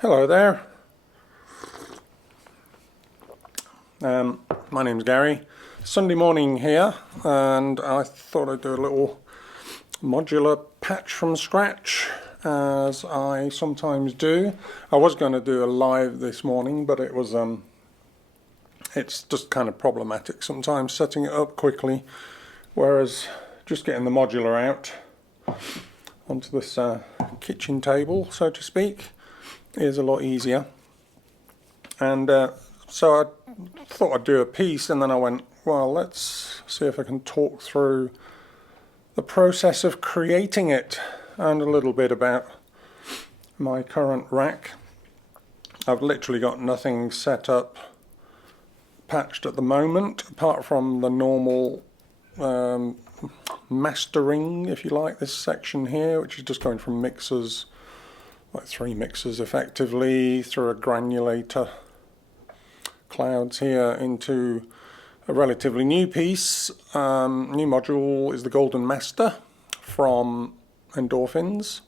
Hello there. My name's Gary. Sunday morning here, and I thought I'd do a little modular patch from scratch, as I sometimes do. I was going to do a live this morning, but it was it's just kind of problematic sometimes setting it up quickly, whereas just getting the modular out onto this kitchen table, so to speak, is a lot easier. And so I thought I'd do a piece, and then I went, well, let's see if I can talk through the process of creating it and a little bit about my current rack. I've literally got nothing set up, patched at the moment, apart from the normal mastering, if you like, this section here, which is just going from mixers, like 3 mixers effectively, through a granulator, clouds here, into a relatively new piece. New module is the Golden Master from Endorphins,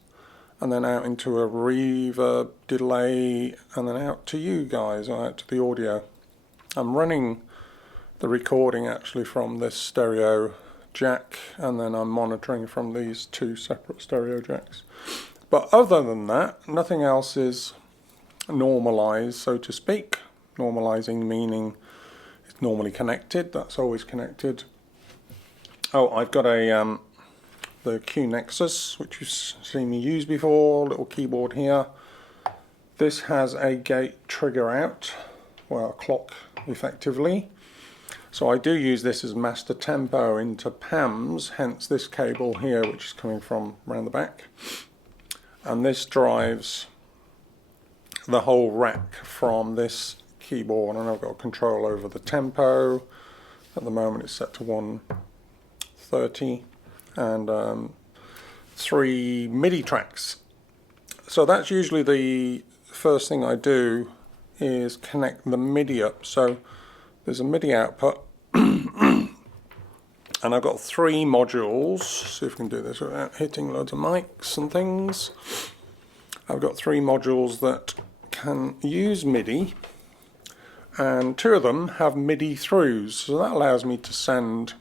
and then out into a reverb, delay, and then out to you guys, out to the audio. I'm running the recording actually from this stereo jack, and then I'm monitoring from these 2 separate stereo jacks. But other than that, nothing else is normalized, so to speak. Normalizing meaning it's normally connected, that's always connected. Oh, I've got a the Q Nexus, which you've seen me use before, little keyboard here. This has a gate trigger out, well, a clock effectively. So I do use this as master tempo into PAMs, hence this cable here, which is coming from around the back. And this drives the whole rack from this keyboard, and I've got control over the tempo. At the moment it's set to 130, and 3 MIDI tracks. So that's usually the first thing I do, is connect the MIDI up. So there's a MIDI output, and I've got 3 modules. See if we can do this without hitting loads of mics and things. I've got 3 modules that can use MIDI, and 2 of them have MIDI throughs, so that allows me to send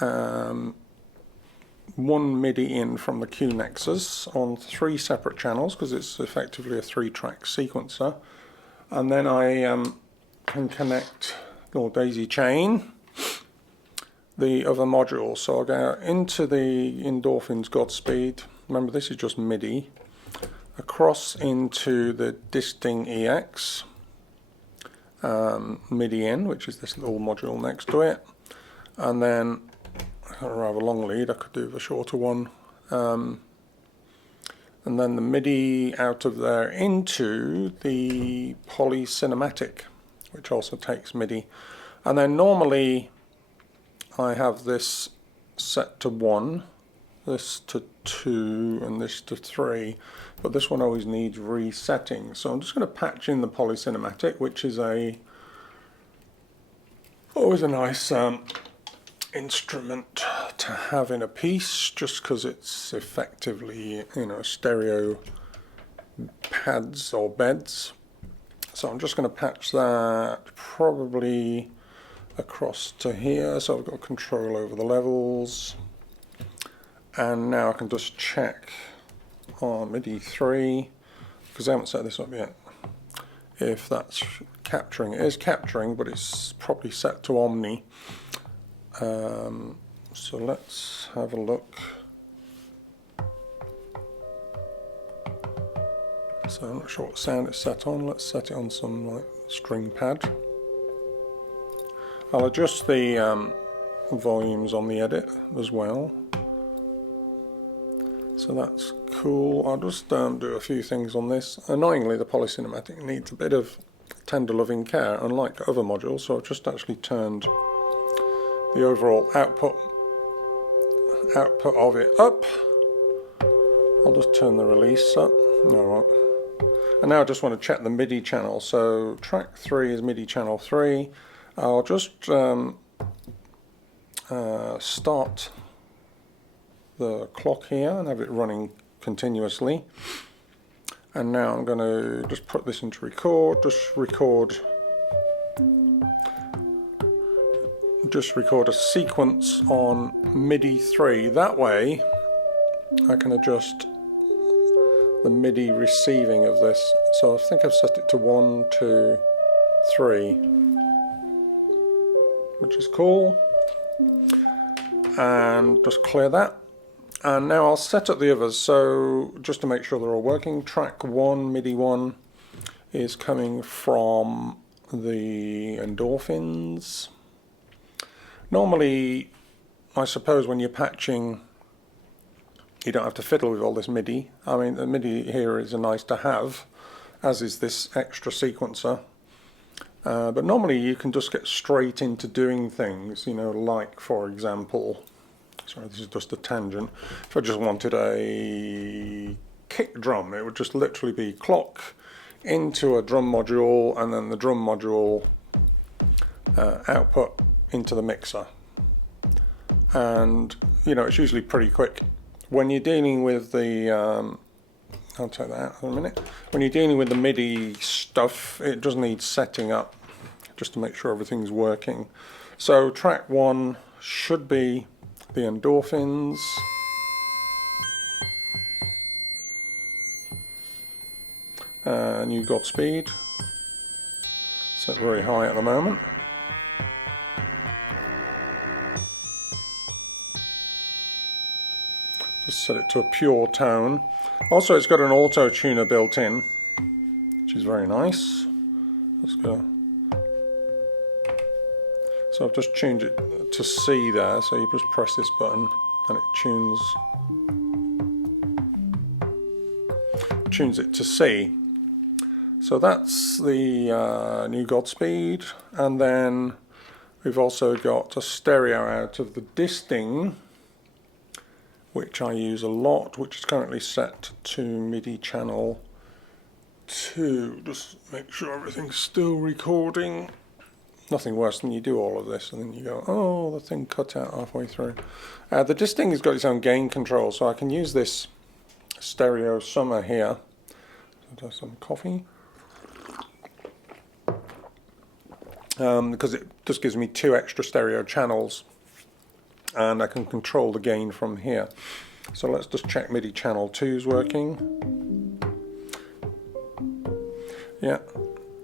1 MIDI in from the Q Nexus on 3 separate channels, because it's effectively a 3-track sequencer, and then I can connect or daisy chain the other modules. So I'll go into the Endorphins Godspeed, remember this is just MIDI, across into the Disting EX, MIDI in, which is this little module next to it, and then I've got a rather long lead, I could do the shorter one, and then the MIDI out of there into the Poly Cinematic, which also takes MIDI. And then normally I have this set to 1, this to 2, and this to 3, but this one always needs resetting. So I'm just going to patch in the Poly Cinematic, which is always a nice instrument to have in a piece, just because it's effectively, you know, stereo pads or beds. So I'm just going to patch that probably across to here, so I've got control over the levels, and now I can just check on MIDI 3, because I haven't set this up yet, if that's capturing. It is capturing, but it's probably set to Omni. So let's have a look. So I'm not sure what sound it's set on. Let's set it on some like string pad. I'll adjust the volumes on the edit as well. So that's cool. I'll just do a few things on this. Annoyingly, the Poly Cinematic needs a bit of tender loving care, unlike other modules, so I've just actually turned the overall output of it up. I'll just turn the release up. No, and now I just want to check the MIDI channel. So track 3 is MIDI channel 3. I'll just start the clock here and have it running continuously. And now I'm going to just put this into record, just record a sequence on MIDI 3. That way I can adjust the MIDI receiving of this. So I think I've set it to 1, 2, 3, which is cool. And just clear that. And now I'll set up the others, so just to make sure they're all working. Track 1, MIDI 1, is coming from the endorphins. Normally, I suppose when you're patching, you don't have to fiddle with all this MIDI. I mean, the MIDI here is a nice to have, as is this extra sequencer. But normally you can just get straight into doing things, you know, like, for example, sorry, this is just a tangent. If I just wanted a kick drum, it would just literally be clock into a drum module and then the drum module output into the mixer. And, you know, it's usually pretty quick. When you're dealing with the, I'll take that out in a minute. When you're dealing with the MIDI stuff, it does need setting up just to make sure everything's working. So track 1 should be the endorphins. New Godspeed. Set very high at the moment. Just set it to a pure tone. Also, it's got an auto tuner built in, which is very nice. Let's go. So I've just changed it to C there, so you just press this button and it tunes it to C. So that's the new Godspeed, and then we've also got a stereo out of the disting, which I use a lot, which is currently set to MIDI channel 2. Just make sure everything's still recording. Nothing worse than you do all of this and then you go, oh, the thing cut out halfway through. The disting has got its own gain control, so I can use this stereo summer here. So just some coffee. Because it just gives me 2 extra stereo channels. And I can control the gain from here. So let's just check MIDI channel 2 is working. Yeah,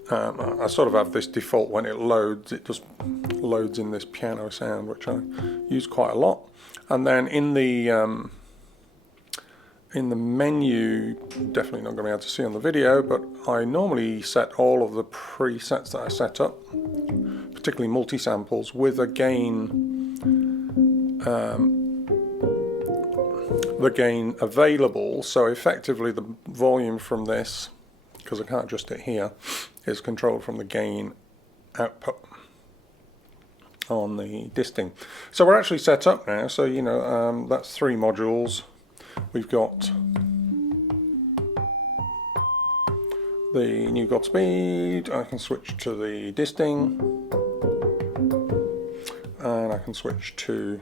I sort of have this default when it loads, it just loads in this piano sound, which I use quite a lot. And then in the menu, definitely not going to be able to see on the video, but I normally set all of the presets that I set up, particularly multi-samples, with a gain the gain available, so effectively the volume from this, because I can't adjust it here, is controlled from the gain output on the disting. So we're actually set up now, so you know, that's 3 modules. We've got the new Godspeed, I can switch to the disting, and I can switch to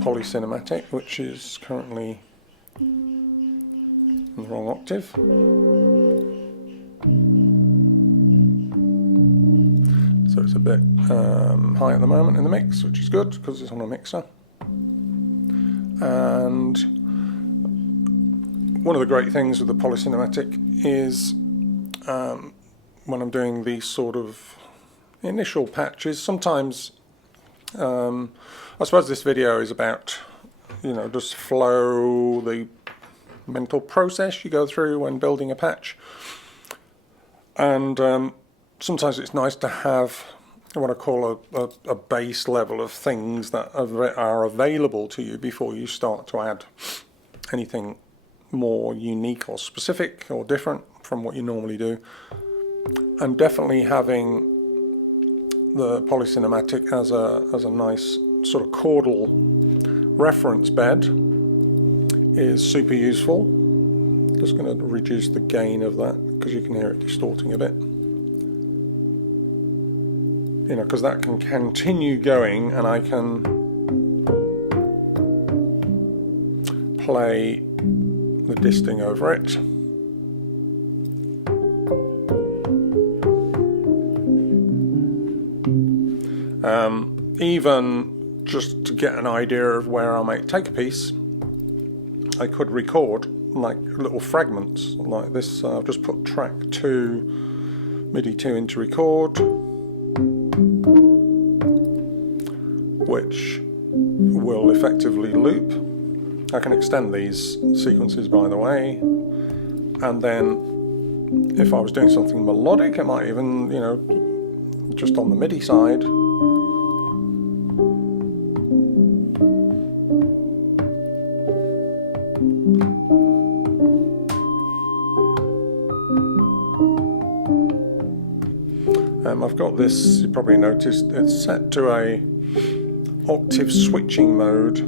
polycinematic, which is currently in the wrong octave. So it's a bit high at the moment in the mix, which is good because it's on a mixer. And one of the great things with the polycinematic is when I'm doing these sort of initial patches, sometimes I suppose this video is about, you know, just flow, the mental process you go through when building a patch. And sometimes it's nice to have what I call a base level of things that are available to you before you start to add anything more unique or specific or different from what you normally do. And definitely having the polycinematic as a nice sort of chordal reference bed is super useful. Just going to reduce the gain of that because you can hear it distorting a bit. you know, because that can continue going, and I can play the disting over it. Even just to get an idea of where I might take a piece, I could record like little fragments like this. I've just put track 2, MIDI 2 into record, which will effectively loop. I can extend these sequences, by the way, and then if I was doing something melodic, I might even, you know, just on the MIDI side, I've got this, you probably noticed, it's set to a octave switching mode.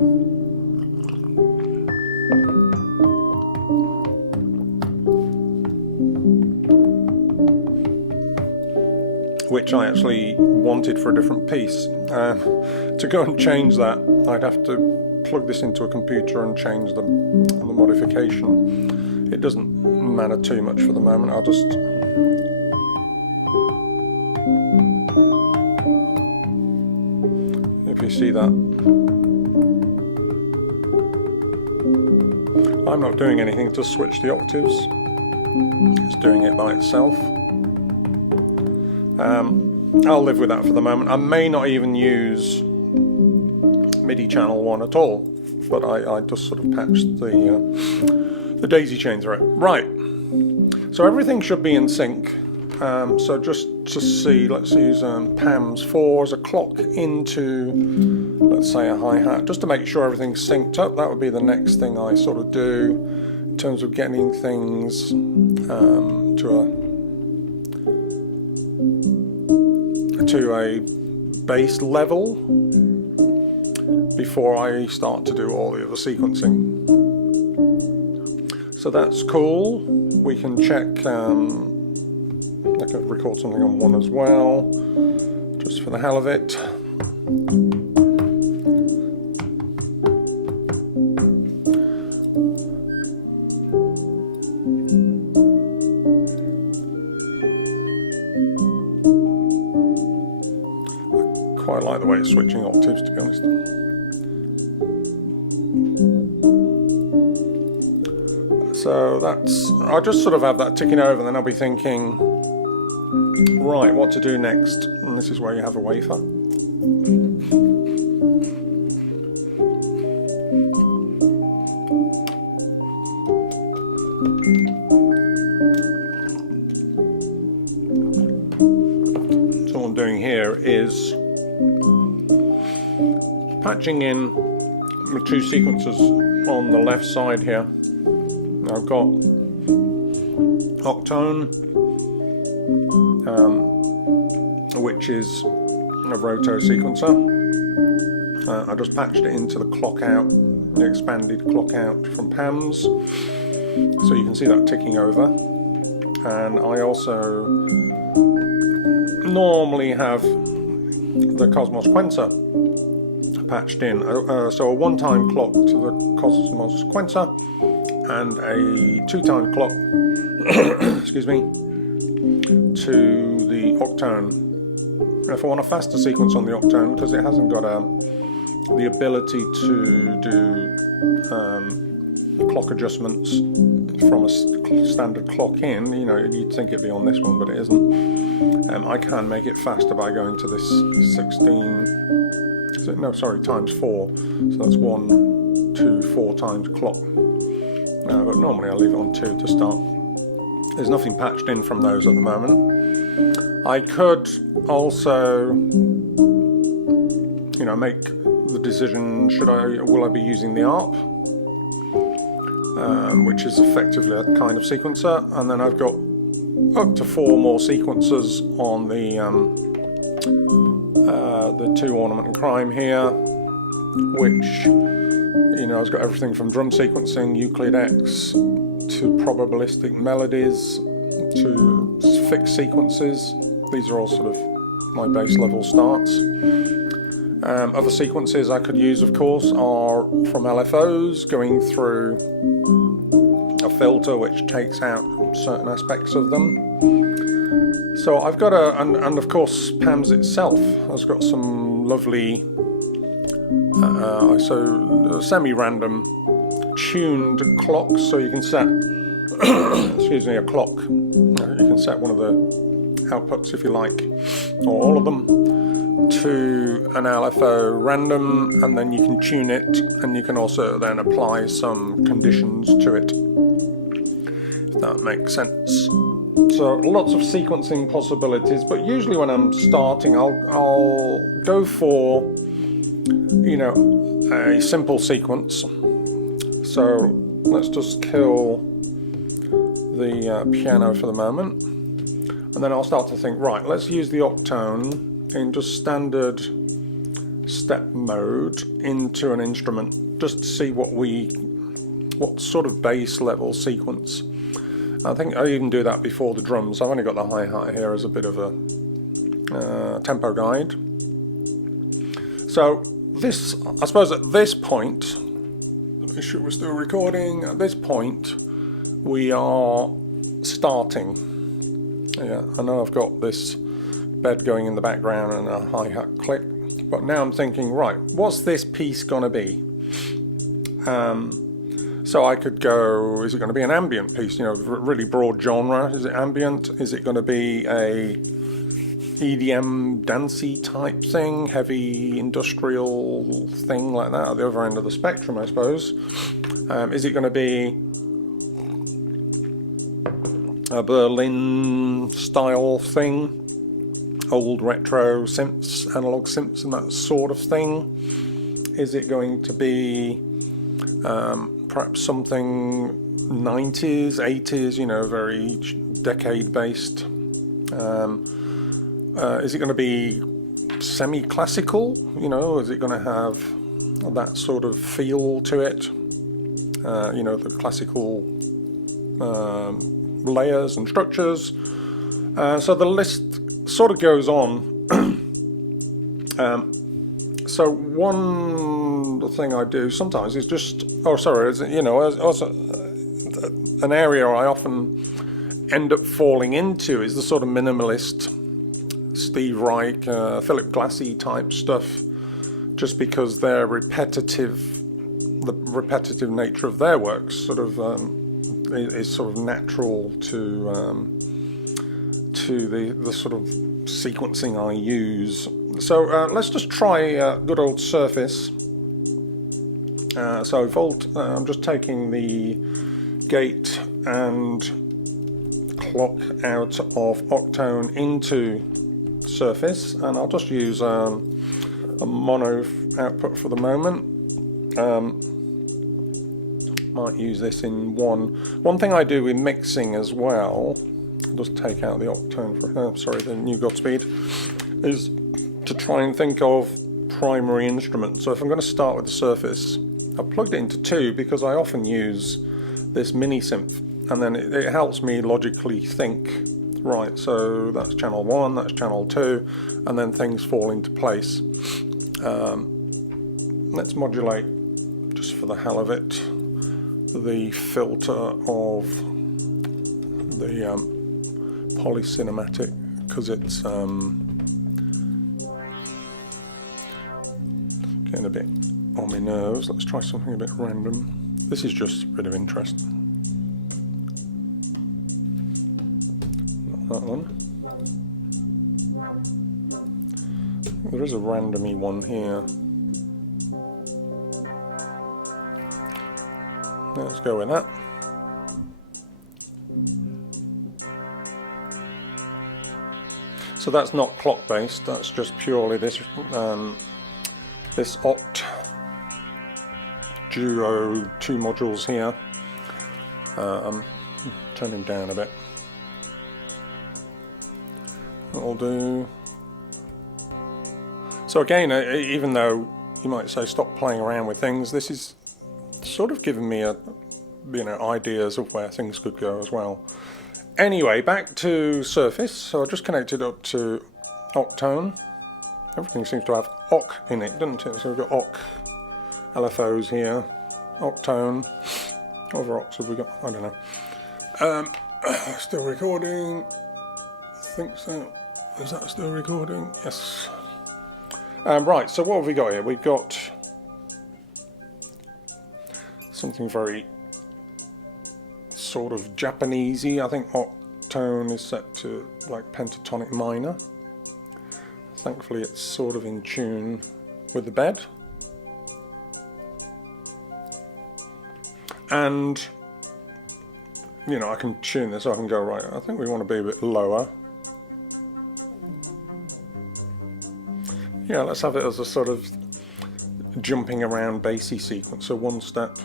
Which I actually wanted for a different piece. To go and change that, I'd have to plug this into a computer and change the modification. It doesn't matter too much for the moment. I'll just if you see that, I'm not doing anything to switch the octaves, it's doing it by itself. I'll live with that for the moment. I may not even use MIDI channel 1 at all, but I just sort of patched the daisy chain through it. Right, so everything should be in sync. So just to see, let's use PAMS 4 as a clock into, let's say, a hi-hat, just to make sure everything's synced up. That would be the next thing I sort of do in terms of getting things to a bass level before I start to do all the other sequencing. So that's cool. We can check, I could record something on 1 as well, just for the hell of it. Quite like the way it's switching octaves, to be honest. So that's, I'll just sort of have that ticking over, and then I'll be thinking, right, what to do next. And this is where you have a wafer. So what I'm doing here is patching in the 2 sequences on the left side here. I've got Octone, which is a roto sequencer. I just patched it into the clock out, the expanded clock out from PAMS, so you can see that ticking over. And I also normally have the Cosmos Quenser patched in, so a 1-time clock to the Cosmos Quenser and a 2-time clock excuse me, to the Octone. If I want a faster sequence on the Octone, because it hasn't got the ability to do clock adjustments from a standard clock in, you know, you'd think it'd be on this one, but it isn't. I can make it faster by going to this 16, times 4, so that's 1, 2, 4 times clock. But normally I leave it on 2 to start. There's nothing patched in from those at the moment. I could also, you know, make the decision, will I be using the ARP, which is effectively a kind of sequencer, and then I've got up to 4 more sequencers on the 2 Ornament and Crime here, which, you know, it's got everything from drum sequencing, Euclid X, to probabilistic melodies, to fixed sequences. These are all sort of my bass level starts. Other sequences I could use, of course, are from LFOs, going through a filter which takes out certain aspects of them. So I've got and of course PAMS itself has got some lovely, semi-random tuned clocks, so you can set, excuse me, a clock. You can set one of the outputs if you like, or all of them, to an LFO random, and then you can tune it, and you can also then apply some conditions to it, if that makes sense. So lots of sequencing possibilities, but usually when I'm starting, I'll go for, you know, a simple sequence. So let's just kill the piano for the moment, and then I'll start to think, right, let's use the octone in just standard step mode into an instrument, just to see what sort of bass level sequence. I think I even do that before the drums. I've only got the hi-hat here as a bit of a tempo guide. So this, I suppose at this point, make sure we're still recording, at this point we are starting. Yeah, I know I've got this bed going in the background and a hi-hat click, but now I'm thinking, right, what's this piece gonna be? So I could go, is it going to be an ambient piece, you know, really broad genre? Is it ambient? Is it going to be a EDM dancey type thing, heavy industrial thing like that at the other end of the spectrum, I suppose? Is it going to be a Berlin style thing? Old retro synths, analog synths and that sort of thing? Is it going to be perhaps something 90s, 80s, you know, very decade-based? Is it going to be semi-classical, you know? Is it going to have that sort of feel to it? You know, the classical layers and structures. So the list sort of goes on. So one thing I do sometimes is just, you know, also an area I often end up falling into is the sort of minimalist Steve Reich, Philip Glassy type stuff, just because they're repetitive. The repetitive nature of their works sort of is sort of natural to the sort of sequencing I use. So let's just try good old Surface. So Volt, I'm just taking the gate and clock out of Octone into Surface, and I'll just use a mono output for the moment. Might use this in one thing I do with mixing as well. I'll just take out the Octone for the new Godspeed, is to try and think of primary instruments. So if I'm going to start with the Surface, I've plugged it into 2 because I often use this mini synth, and then it helps me logically think, right, so that's channel 1, that's channel 2, and then things fall into place. Let's modulate, just for the hell of it, the filter of the polycinematic, because it's getting a bit on my nerves. Let's try something a bit random. This is just a bit of interest. Not that one. There is a randomy one here. Let's go with that. So that's not clock based, that's just purely this this Oct Duo 2 modules here. I'm turning down a bit. That'll do. So again, even though you might say stop playing around with things, this is sort of giving me ideas of where things could go as well. Anyway, back to Surface. So I just connected up to octone. Everything seems to have oc in it, doesn't it? So we've got oc LFOs here, octone. What other ocs have we got? I don't know. Still recording. I think so. Is that still recording? Yes. Right, so what have we got here? We've got something very sort of Japanesey. I think octone is set to like pentatonic minor. Thankfully it's sort of in tune with the bed. And, you know, I can tune this, I can go, right, I think we want to be a bit lower. Yeah, let's have it as a sort of jumping around bassy sequence, so one step.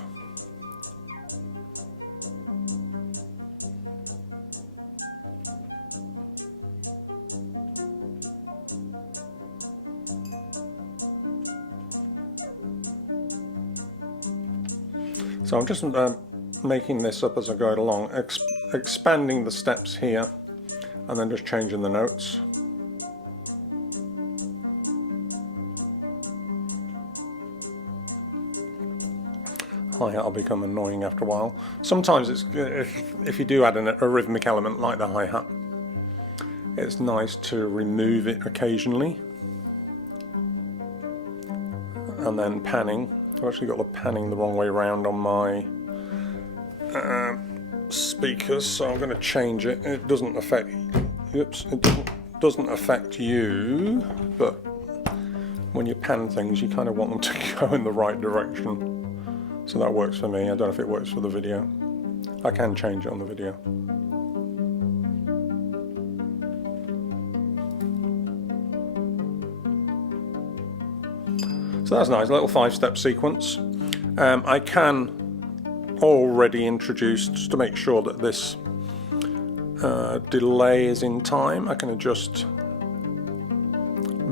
So I'm just making this up as I go along, expanding the steps here, and then just changing the notes. Hi-hat will become annoying after a while. Sometimes it's if you do add a rhythmic element like the hi-hat, it's nice to remove it occasionally. And then panning. I've actually got the panning the wrong way around on my speakers, so I'm going to change it. It doesn't affect, doesn't affect you, but when you pan things, you kind of want them to go in the right direction. So that works for me. I don't know if it works for the video. I can change it on the video. So that's nice, a little 5-step sequence. I can already introduce, just to make sure that this delay is in time, I can adjust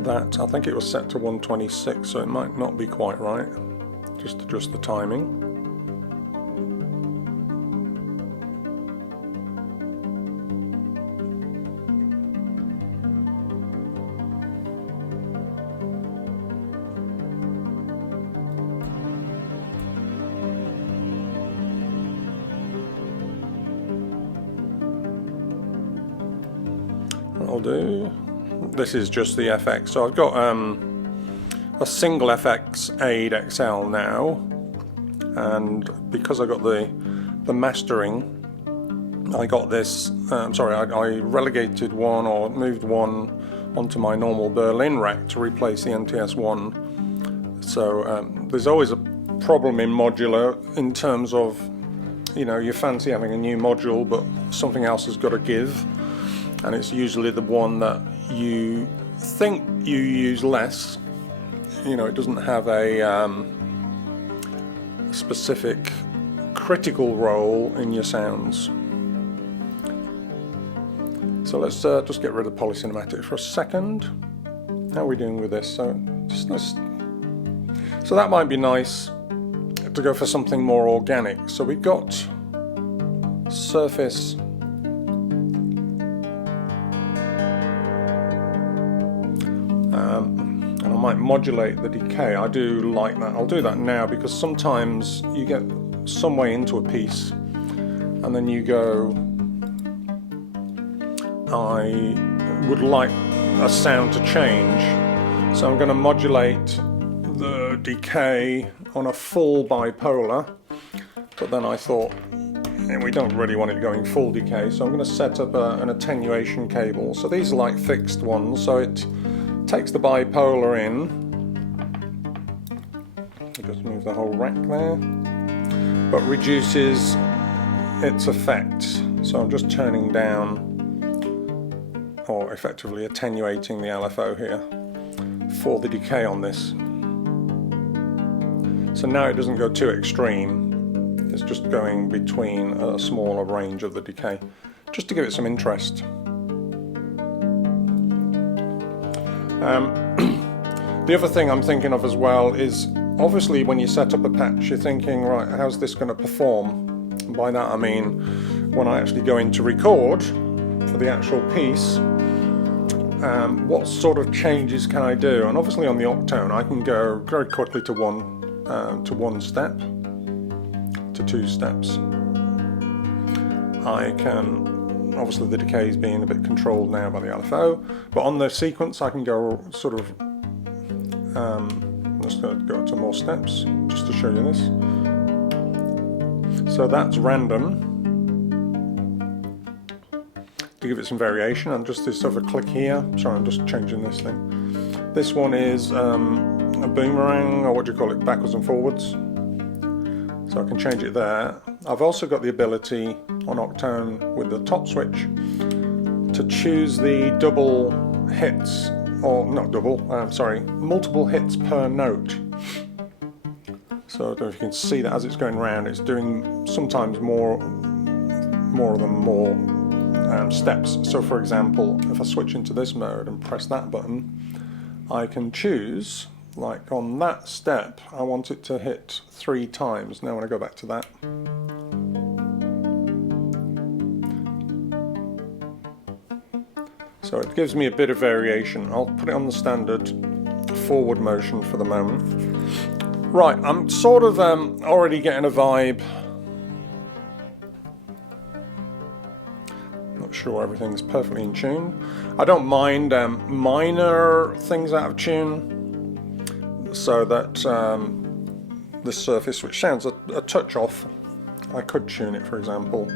that. I think it was set to 126, so it might not be quite right. Just adjust the timing. I'll do. This is just the FX. So I've got a single FX Aid XL now, and because I got the mastering, I got this. I relegated one or moved one onto my normal Berlin rack to replace the NTS1. So there's always a problem in modular in terms of, you know, you fancy having a new module, but something else has got to give. And it's usually the one that you think you use less. You know, it doesn't have a specific critical role in your sounds. So let's just get rid of polycinematic for a second. How are we doing with this? So that might be nice to go for something more organic. So we've got surface. And I might modulate the decay. I do like that. I'll do that now because sometimes you get some way into a piece and then you go, I would like a sound to change, so I'm going to modulate the decay on a full bipolar, but then I thought we don't really want it going full decay, so I'm going to set up an attenuation cable. So these are like fixed ones, so it takes the bipolar in. I'll just move the whole rack there, but reduces its effect. So I'm just turning down, or effectively attenuating the LFO here for the decay on this. So now it doesn't go too extreme, it's just going between a smaller range of the decay, just to give it some interest. The other thing I'm thinking of as well is, obviously when you set up a patch you're thinking, right, how's this going to perform? And by that I mean when I actually go in to record for the actual piece, what sort of changes can I do? And obviously on the octone I can go very quickly to one step, to 2 steps. I can, obviously the decay is being a bit controlled now by the LFO, but on the sequence I can go sort of, let's go to more steps just to show you this. So that's random, to give it some variation, and just this other click here. Sorry, I'm just changing this thing. This one is a boomerang, or what do you call it, backwards and forwards. So I can change it there. I've also got the ability on octone with the top switch to choose the double hits, or not double, sorry, multiple hits per note. So I don't know if you can see that as it's going round, it's doing sometimes more steps. So for example, if I switch into this mode and press that button, I can choose, like on that step, I want it to hit 3 times. Now when I go back to that, so it gives me a bit of variation. I'll put it on the standard forward motion for the moment. Right, I'm sort of already getting a vibe. Not sure everything's perfectly in tune. I don't mind minor things out of tune, so that this surface, which sounds a touch off, I could tune it, for example.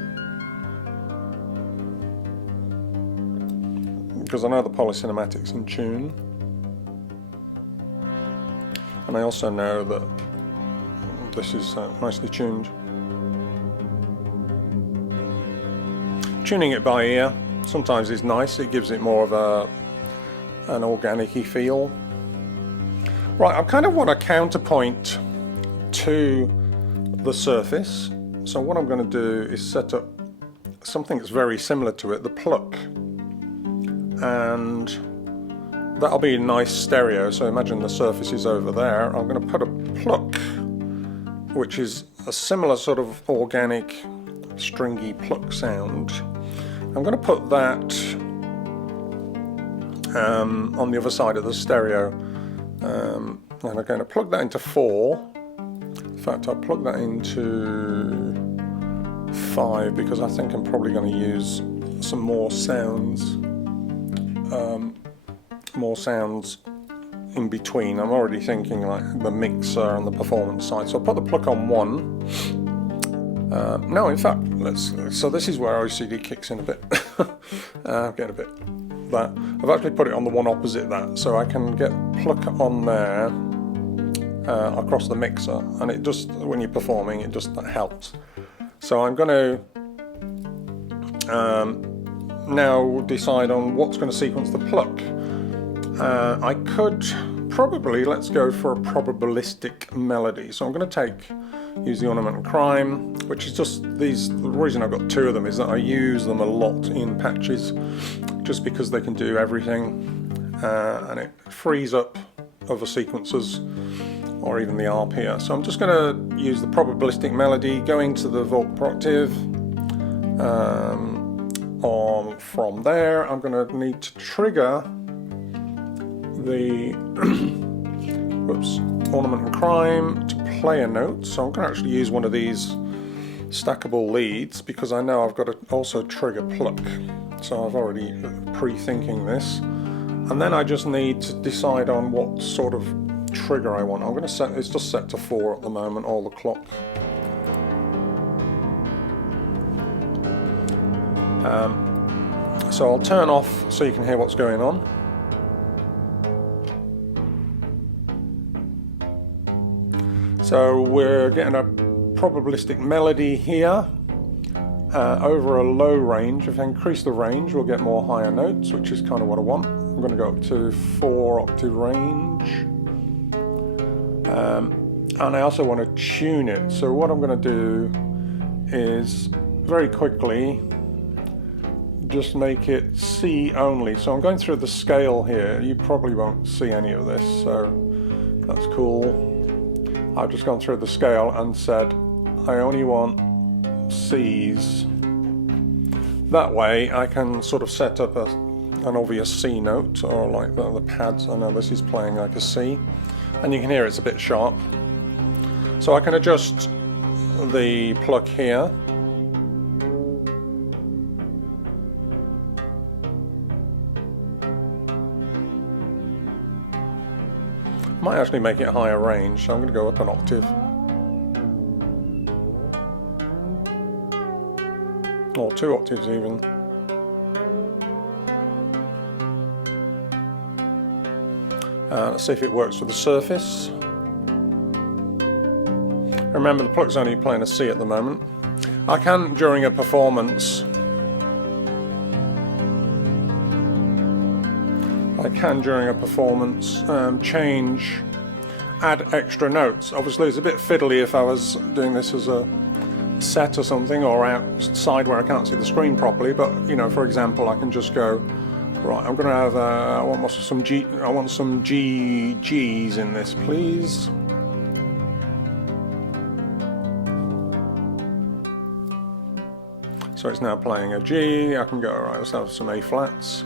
Because I know the polycinematic's in tune. And I also know that this is nicely tuned. Tuning it by ear sometimes is nice, it gives it more of an organic-y feel. Right, I kind of want a counterpoint to the surface, so what I'm going to do is set up something that's very similar to it, the pluck. And that'll be a nice stereo, so imagine the surface is over there. I'm going to put a pluck, which is a similar sort of organic stringy pluck sound. I'm going to put that on the other side of the stereo, and I'm going to plug that into 4. In fact, I'll plug that into 5 because I think I'm probably going to use some more sounds. More sounds in between. I'm already thinking like the mixer and the performance side, so I'll put the pluck on 1. No, in fact, so this is where OCD kicks in a bit. I'm getting a bit that. I've actually put it on the one opposite that, so I can get pluck on there across the mixer, and it just, when you're performing, it just helps. So I'm going to now decide on what's going to sequence the pluck. I could probably, let's go for a probabilistic melody. So I'm going to use the Ornament and Crime, which is just these. The reason I've got 2 of them is that I use them a lot in patches, just because they can do everything, and it frees up other sequences or even the ARP here. So I'm just going to use the probabilistic melody, going to the Volt octave. From there, I'm going to need to trigger the Ornament and Crime to play a note. So I'm going to actually use one of these stackable leads because I know I've got to also trigger pluck. So I've already pre-thinking this, and then I just need to decide on what sort of trigger I want. I'm going to set, it's just set to 4 at the moment, all the clock. So I'll turn off so you can hear what's going on. So we're getting a probabilistic melody here over a low range. If I increase the range, we'll get more higher notes, which is kind of what I want. I'm going to go up to 4 octave range. And I also want to tune it. So what I'm going to do is very quickly just make it C only. So I'm going through the scale here. You probably won't see any of this, so that's cool. I've just gone through the scale and said I only want C's. That way I can sort of set up a an obvious C note, or like the pads. I know this is playing like a C, and you can hear it's a bit sharp. So I can adjust the pluck here. Might actually make it higher range, so I'm going to go up an octave. Or 2 octaves even. Let's see if it works with the surface. Remember, the pluck's only playing a C at the moment. I can, during a performance, add extra notes. Obviously it's a bit fiddly if I was doing this as a set or something, or outside where I can't see the screen properly, but you know, for example, I can just go, right, I'm going to have I want some G's in this, please. So it's now playing a G. I can go, right, let's have some A flats.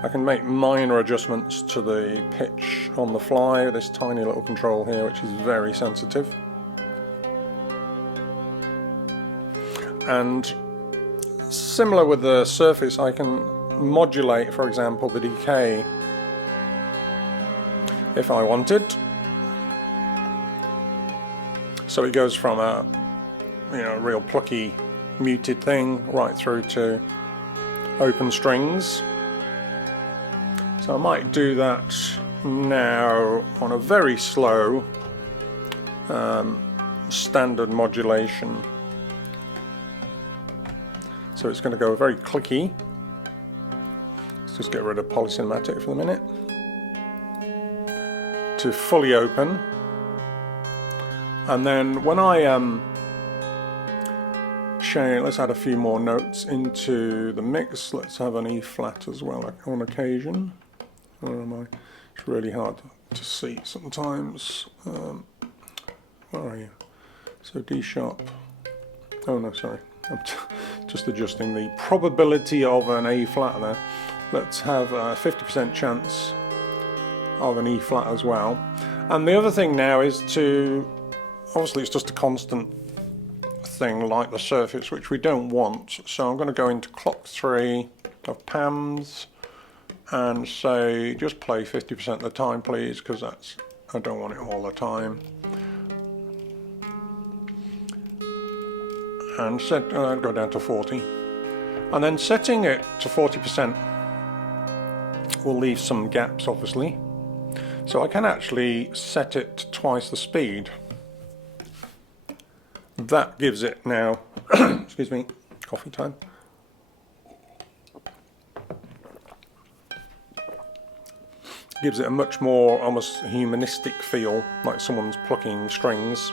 I can make minor adjustments to the pitch on the fly with this tiny little control here, which is very sensitive. And similar with the surface, I can modulate, for example, the decay if I wanted. So it goes from a real plucky, muted thing right through to open strings. So I might do that now on a very slow standard modulation. So it's going to go very clicky. Let's just get rid of polycinematic for the minute. To fully open. And then when I let's add a few more notes into the mix. Let's have an E flat as well on occasion. Where am I? It's really hard to see sometimes. Where are you? So D sharp. Oh no, sorry. I'm just adjusting the probability of an A flat there. Let's have a 50% chance of an E flat as well. And the other thing now is to, obviously it's just a constant thing like the surface, which we don't want. So I'm going to go into clock 3 of PAMs and say just play 50% of the time, please, because I don't want it all the time. And set go down to 40, and then setting it to 40% will leave some gaps, obviously. So I can actually set it to twice the speed. That gives it now, excuse me, coffee time. Gives it a much more almost humanistic feel, like someone's plucking strings.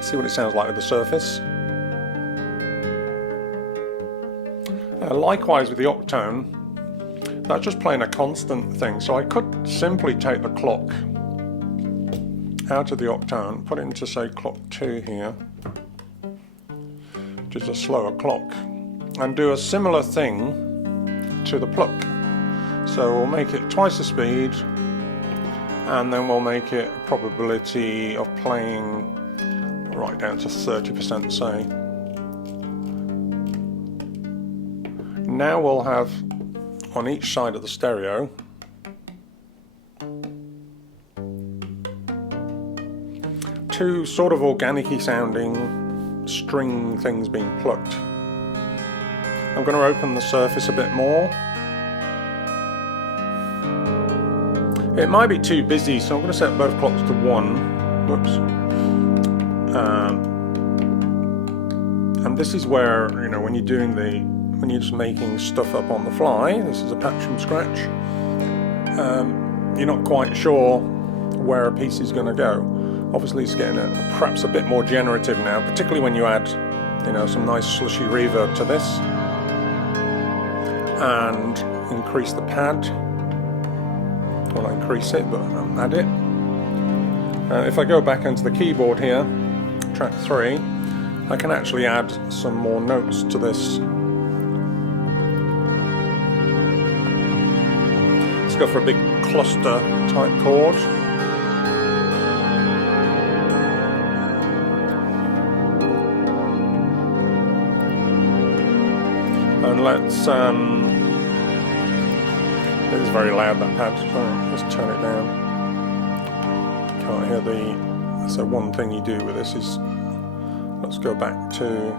See what it sounds like with the surface. Likewise with the octone, that's just playing a constant thing. So I could simply take the clock out of the octone, put it into say clock 2 here, which is a slower clock, and do a similar thing to the pluck. So we'll make it twice the speed, and then we'll make it a probability of playing right down to 30%, say. Now we'll have on each side of the stereo two sort of organic-y sounding string things being plucked. I'm going to open the surface a bit more. It might be too busy, so I'm going to set both clocks to 1. Whoops. And this is where, you know, when you're just making stuff up on the fly, this is a patch from scratch, you're not quite sure where a piece is going to go. Obviously it's getting perhaps a bit more generative now, particularly when you add, you know, some nice slushy reverb to this, and increase the pad. Well, not increase it, but add it. If I go back into the keyboard here, track 3, I can actually add some more notes to this. Let's go for a big cluster type chord. And let's, it's very loud, that pad, so let's turn it down. Can't hear the, so one thing you do with this is, let's go back to,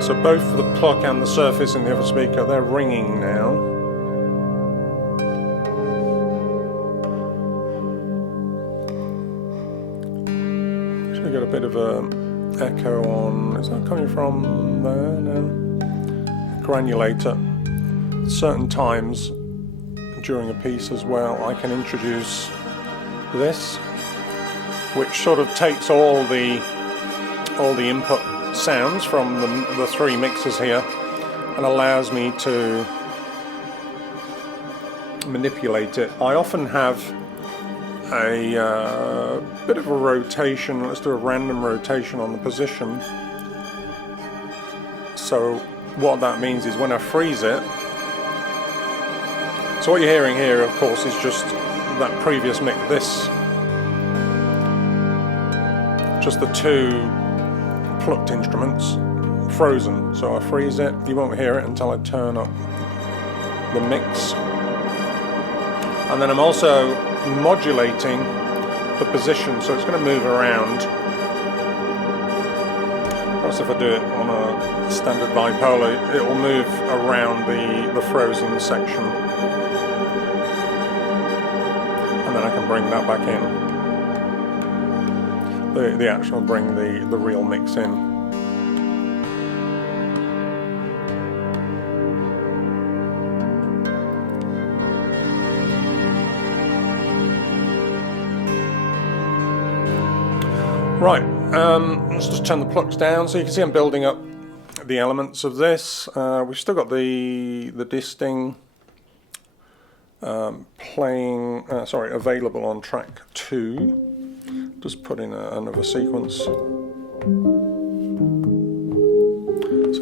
so both the pluck and the surface in the other speaker, they're ringing now. So we got a bit of a echo on, is that coming from there? No. Granulator. Certain times during a piece as well, I can introduce this, which sort of takes all the input sounds from the three mixers here and allows me to manipulate it. I often have a bit of a rotation. Let's do a random rotation on the position. So what that means is when I freeze it, so what you're hearing here of course is just that previous mix, this, just the two plucked instruments frozen. So I freeze it, you won't hear it until I turn up the mix. And then I'm also modulating the position, so it's going to move around. Perhaps if I do it on a standard bipolar, it will move around the frozen section. And then I can bring that back in. The actual bring the real mix in. Right, let's just turn the plucks down so you can see I'm building up the elements of this. We've still got the disting playing, available on track 2. Just put in another sequence. So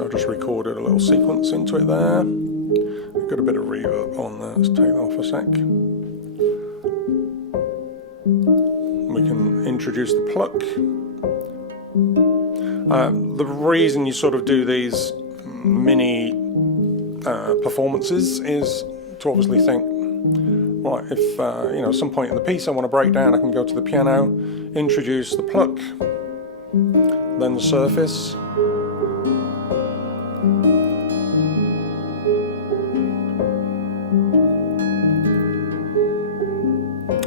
I've just recorded a little sequence into it there. I've got a bit of reverb on there, let's take that off a sec. We can introduce the pluck. The reason you sort of do these mini performances is to obviously think, right, if at some point in the piece I want to break down, I can go to the piano, introduce the pluck, then the surface,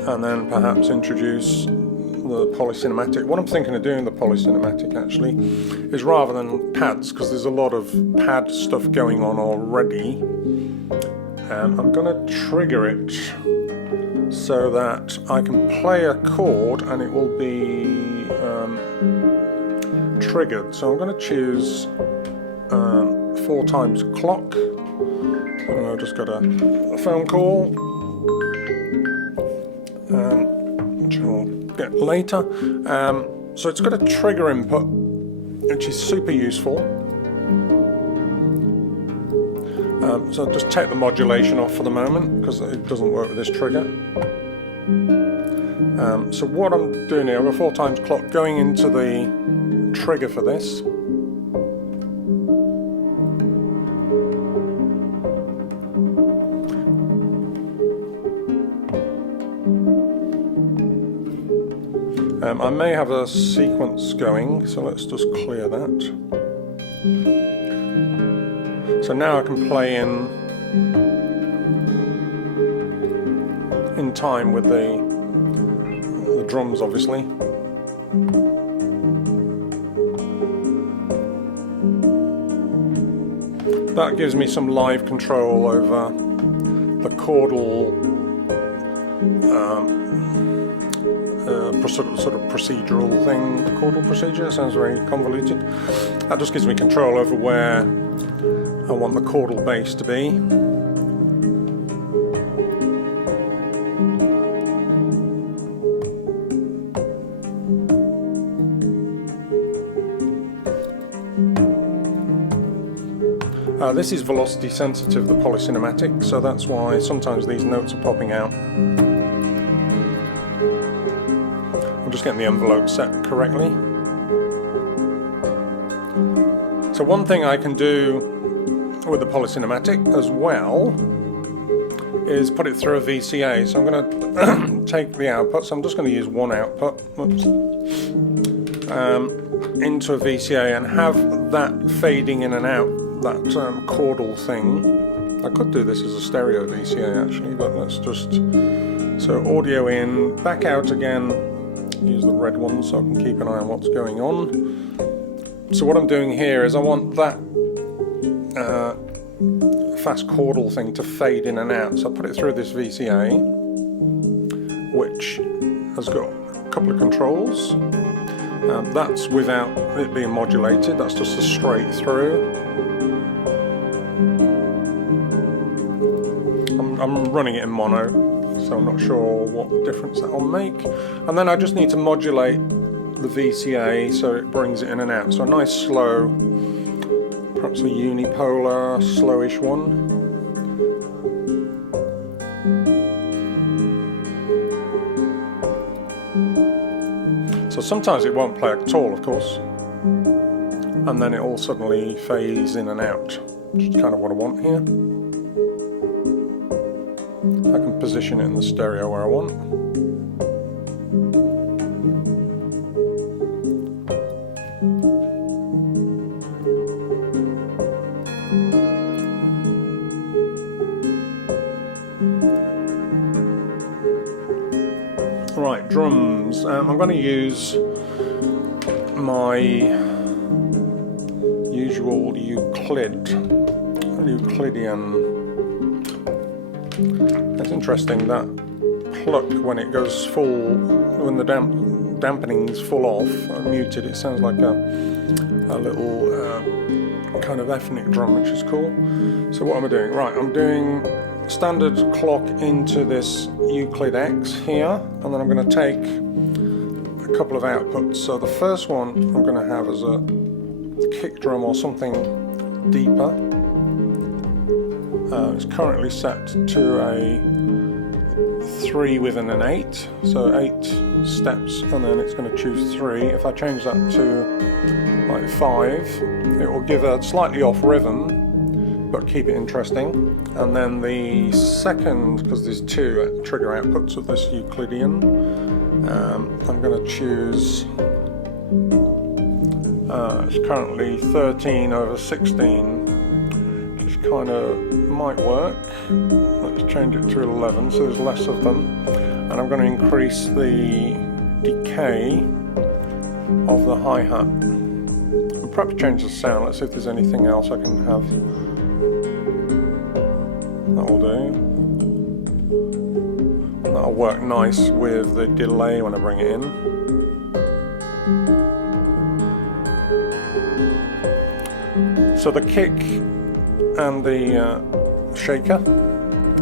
and then perhaps introduce the polycinematic. What I'm thinking of doing the polycinematic actually is rather than pads, because there's a lot of pad stuff going on already, I'm going to trigger it so that I can play a chord and it will be triggered. So I'm going to choose 4 times clock. I've just got a phone call, which I'll get later. So it's got a trigger input, which is super useful. So I'll just take the modulation off for the moment because it doesn't work with this trigger. So what I'm doing here, I've got 4 times clock going into the trigger for this. I may have a sequence going, so let's just clear that. So now I can play in time with the drums, obviously. That gives me some live control over the chordal sort of procedural thing. The chordal procedure, it sounds very convoluted. That just gives me control over where I want the chordal bass to be. This is velocity sensitive, the polycinematic, so that's why sometimes these notes are popping out. I'm just getting the envelope set correctly. So one thing I can do with the polycinematic as well is put it through a VCA. So I'm going to take the output, so I'm just going to use one output, into a VCA and have that fading in and out, that chordal thing. I could do this as a stereo VCA actually, but let's just, so audio in, back out again, use the red one so I can keep an eye on what's going on. So what I'm doing here is I want that fast chordal thing to fade in and out, so I put it through this VCA, which has got a couple of controls. That's without it being modulated, that's just a straight through. I'm running it in mono, so I'm not sure what difference that will make. And then I just need to modulate the VCA so it brings it in and out. So a nice slow, perhaps a unipolar, slowish one. So sometimes it won't play at all, of course, and then it all suddenly fades in and out, which is kind of what I want here. I can position it in the stereo where I want. Right, drums. I'm going to use my usual Euclidean. It's interesting that pluck, when it goes full, when the dampening's full off, muted, it sounds like a little kind of ethnic drum, which is cool. So what am I doing? Right, I'm doing standard clock into this Euclid X here, and then I'm going to take a couple of outputs. So the first one I'm going to have as a kick drum or something deeper. It's currently set to a 3 within an 8, so 8 steps, and then it's going to choose 3. If I change that to like 5, it will give a slightly off rhythm but keep it interesting. And then the second, because there's 2 trigger outputs of this Euclidean, I'm going to choose, it's currently 13/16, which kind of might work. Let's change it to 11 so there's less of them, and I'm going to increase the decay of the hi-hat and perhaps change the sound. Let's see if there's anything else I can have. That'll do. That'll work nice with the delay when I bring it in. So the kick and the shaker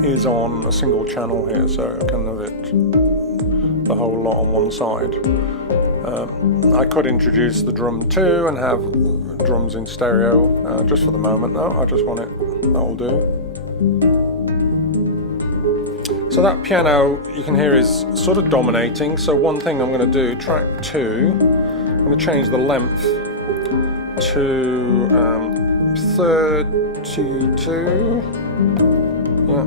is on a single channel here, so I can have it the whole lot on one side. I could introduce the drum too and have drums in stereo, just for the moment though, I just want it, that'll do. So that piano, you can hear, is sort of dominating, so one thing I'm going to do, track 2, I'm going to change the length to 32, yeah.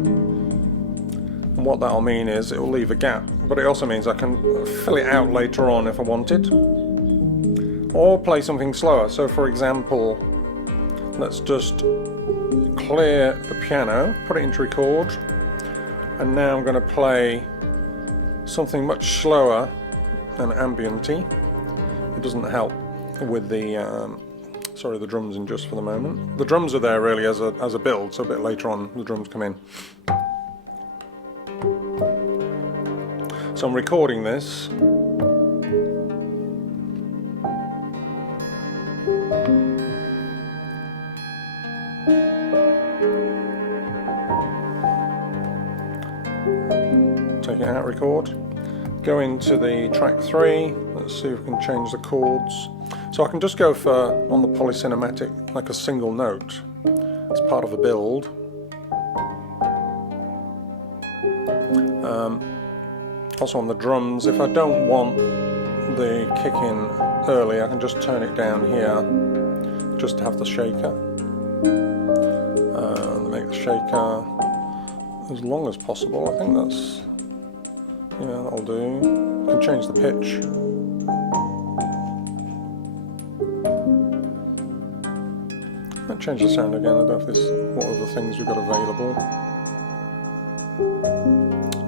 And what that'll mean is it will leave a gap, but it also means I can fill it out later on if I wanted, or play something slower. So for example, let's just clear the piano, put it into record, and now I'm going to play something much slower and ambient-y. It doesn't help with the the drums in just for the moment. The drums are there really as a build, so a bit later on the drums come in. So I'm recording this. Take it out, record. Go into the track 3. Let's see if we can change the chords. So I can just go for, on the polycinematic, like a single note. It's part of a build. Also on the drums, if I don't want the kick in early, I can just turn it down here just to have the shaker. Make the shaker as long as possible. I think that's, yeah, that'll do. You can change the pitch. I'll change the sound again. I don't know if there's what other things we've got available.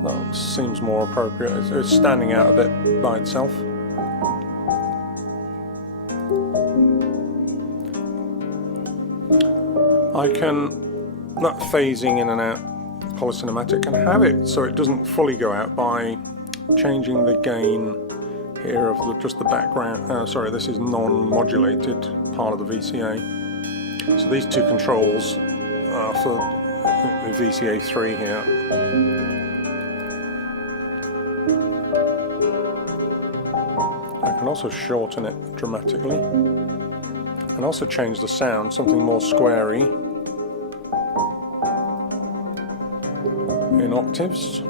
That seems more appropriate. It's standing out a bit by itself. I can, that phasing in and out polycinematic, can have it so it doesn't fully go out by changing the gain here of just the background. Sorry, this is non-modulated part of the VCA. So these two controls are for the VCA 3 here. I can also shorten it dramatically and also change the sound, something more squarey in octaves.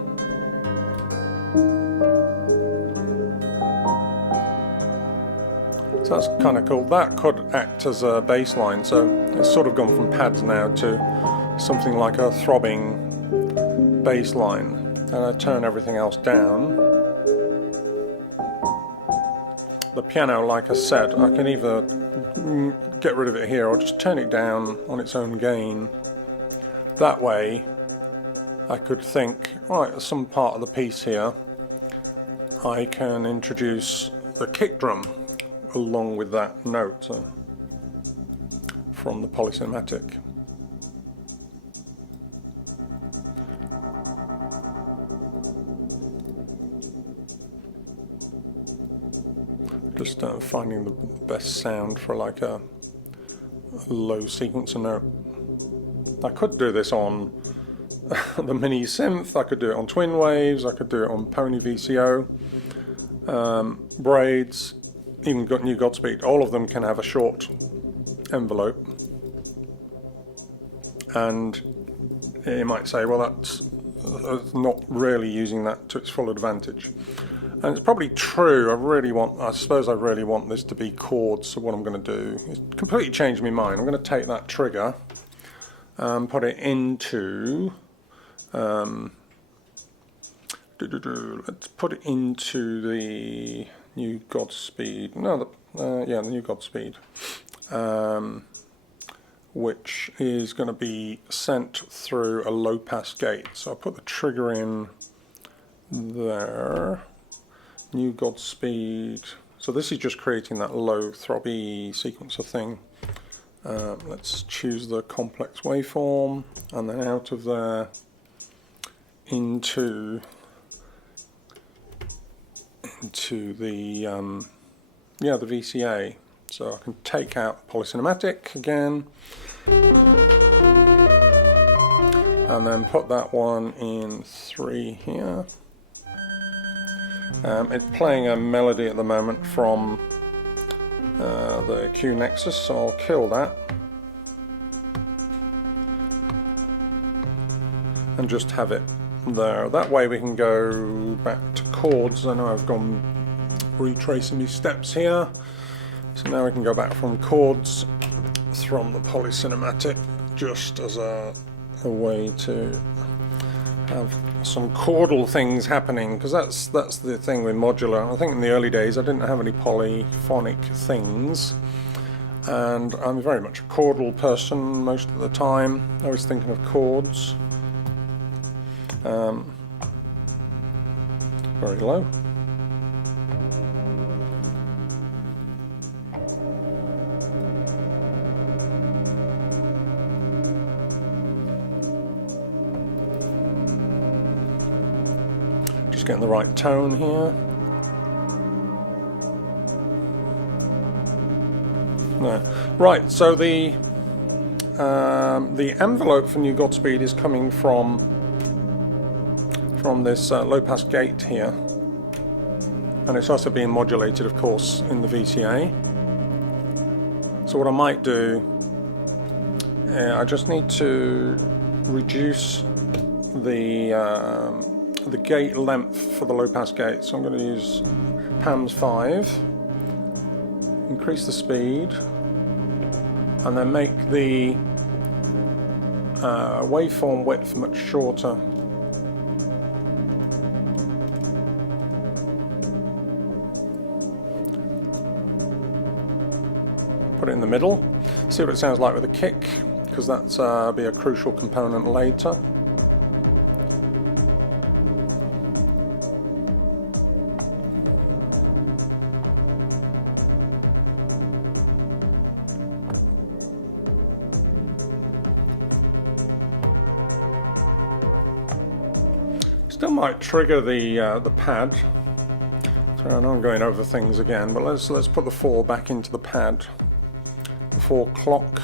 So that's kind of cool. That could act as a bass line, so it's sort of gone from pads now to something like a throbbing bass line. And I turn everything else down. The piano, like I said, I can either get rid of it here or just turn it down on its own gain. That way I could think, right, at some part of the piece here I can introduce the kick drum along with that note from the polycinematic. Just finding the best sound for like a low sequencer note. I could do this on the mini synth, I could do it on Twin Waves, I could do it on Pony VCO, Braids, even got New Godspeed. All of them can have a short envelope, and you might say, well, that's not really using that to its full advantage. And it's probably true. I suppose I really want this to be chords. So what I'm going to do is completely change my mind. I'm going to take that trigger and put it into. Let's put it into the New Godspeed. No, the New Godspeed, which is going to be sent through a low-pass gate. So I'll put the trigger in there. New Godspeed. So this is just creating that low throbby sequencer thing. Let's choose the complex waveform, and then out of there into the the VCA. So I can take out polycinematic again, and then put that one in 3 here. It's playing a melody at the moment from the Q Nexus, so I'll kill that and just have it there. That way we can go back to chords. I know I've gone retracing these steps here, so now we can go back from chords from the polycinematic, just as a way to have some chordal things happening, because that's the thing with Modular. I think in the early days I didn't have any polyphonic things, and I'm very much a chordal person most of the time, always thinking of chords. Very low. Just getting the right tone here. No. Right, so the envelope for New Godspeed is coming from this low-pass gate here, and it's also being modulated, of course, in the VCA. So what I might do I just need to reduce the gate length for the low pass gate, so I'm going to use PAMS 5, increase the speed, and then make the waveform width much shorter. Put it in the middle, see what it sounds like with a kick, because that's be a crucial component later. Still might trigger the pad. So I know I'm going over things again, but let's put the 4 back into the pad. The 4 clock.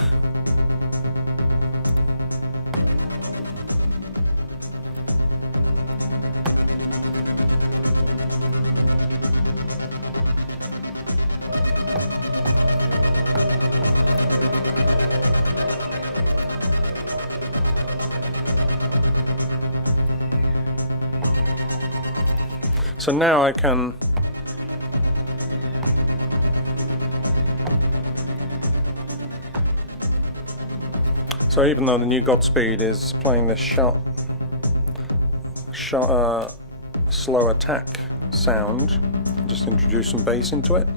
So now I can even though the new Godspeed is playing this slow attack sound, just introduce some bass into it,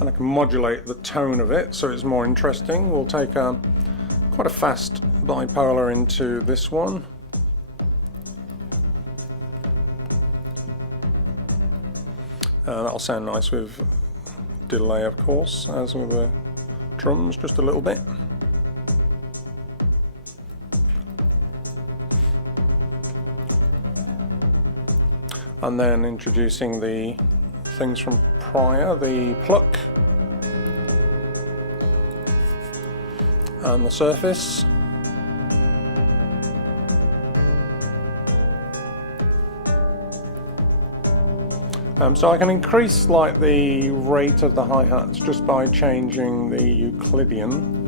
and I can modulate the tone of it so it's more interesting. We'll take quite a fast bipolar into this one. That'll sound nice with delay, of course, as with the drums, just a little bit. And then introducing the things from prior, the pluck and the surface. So I can increase like the rate of the hi-hats just by changing the Euclidean.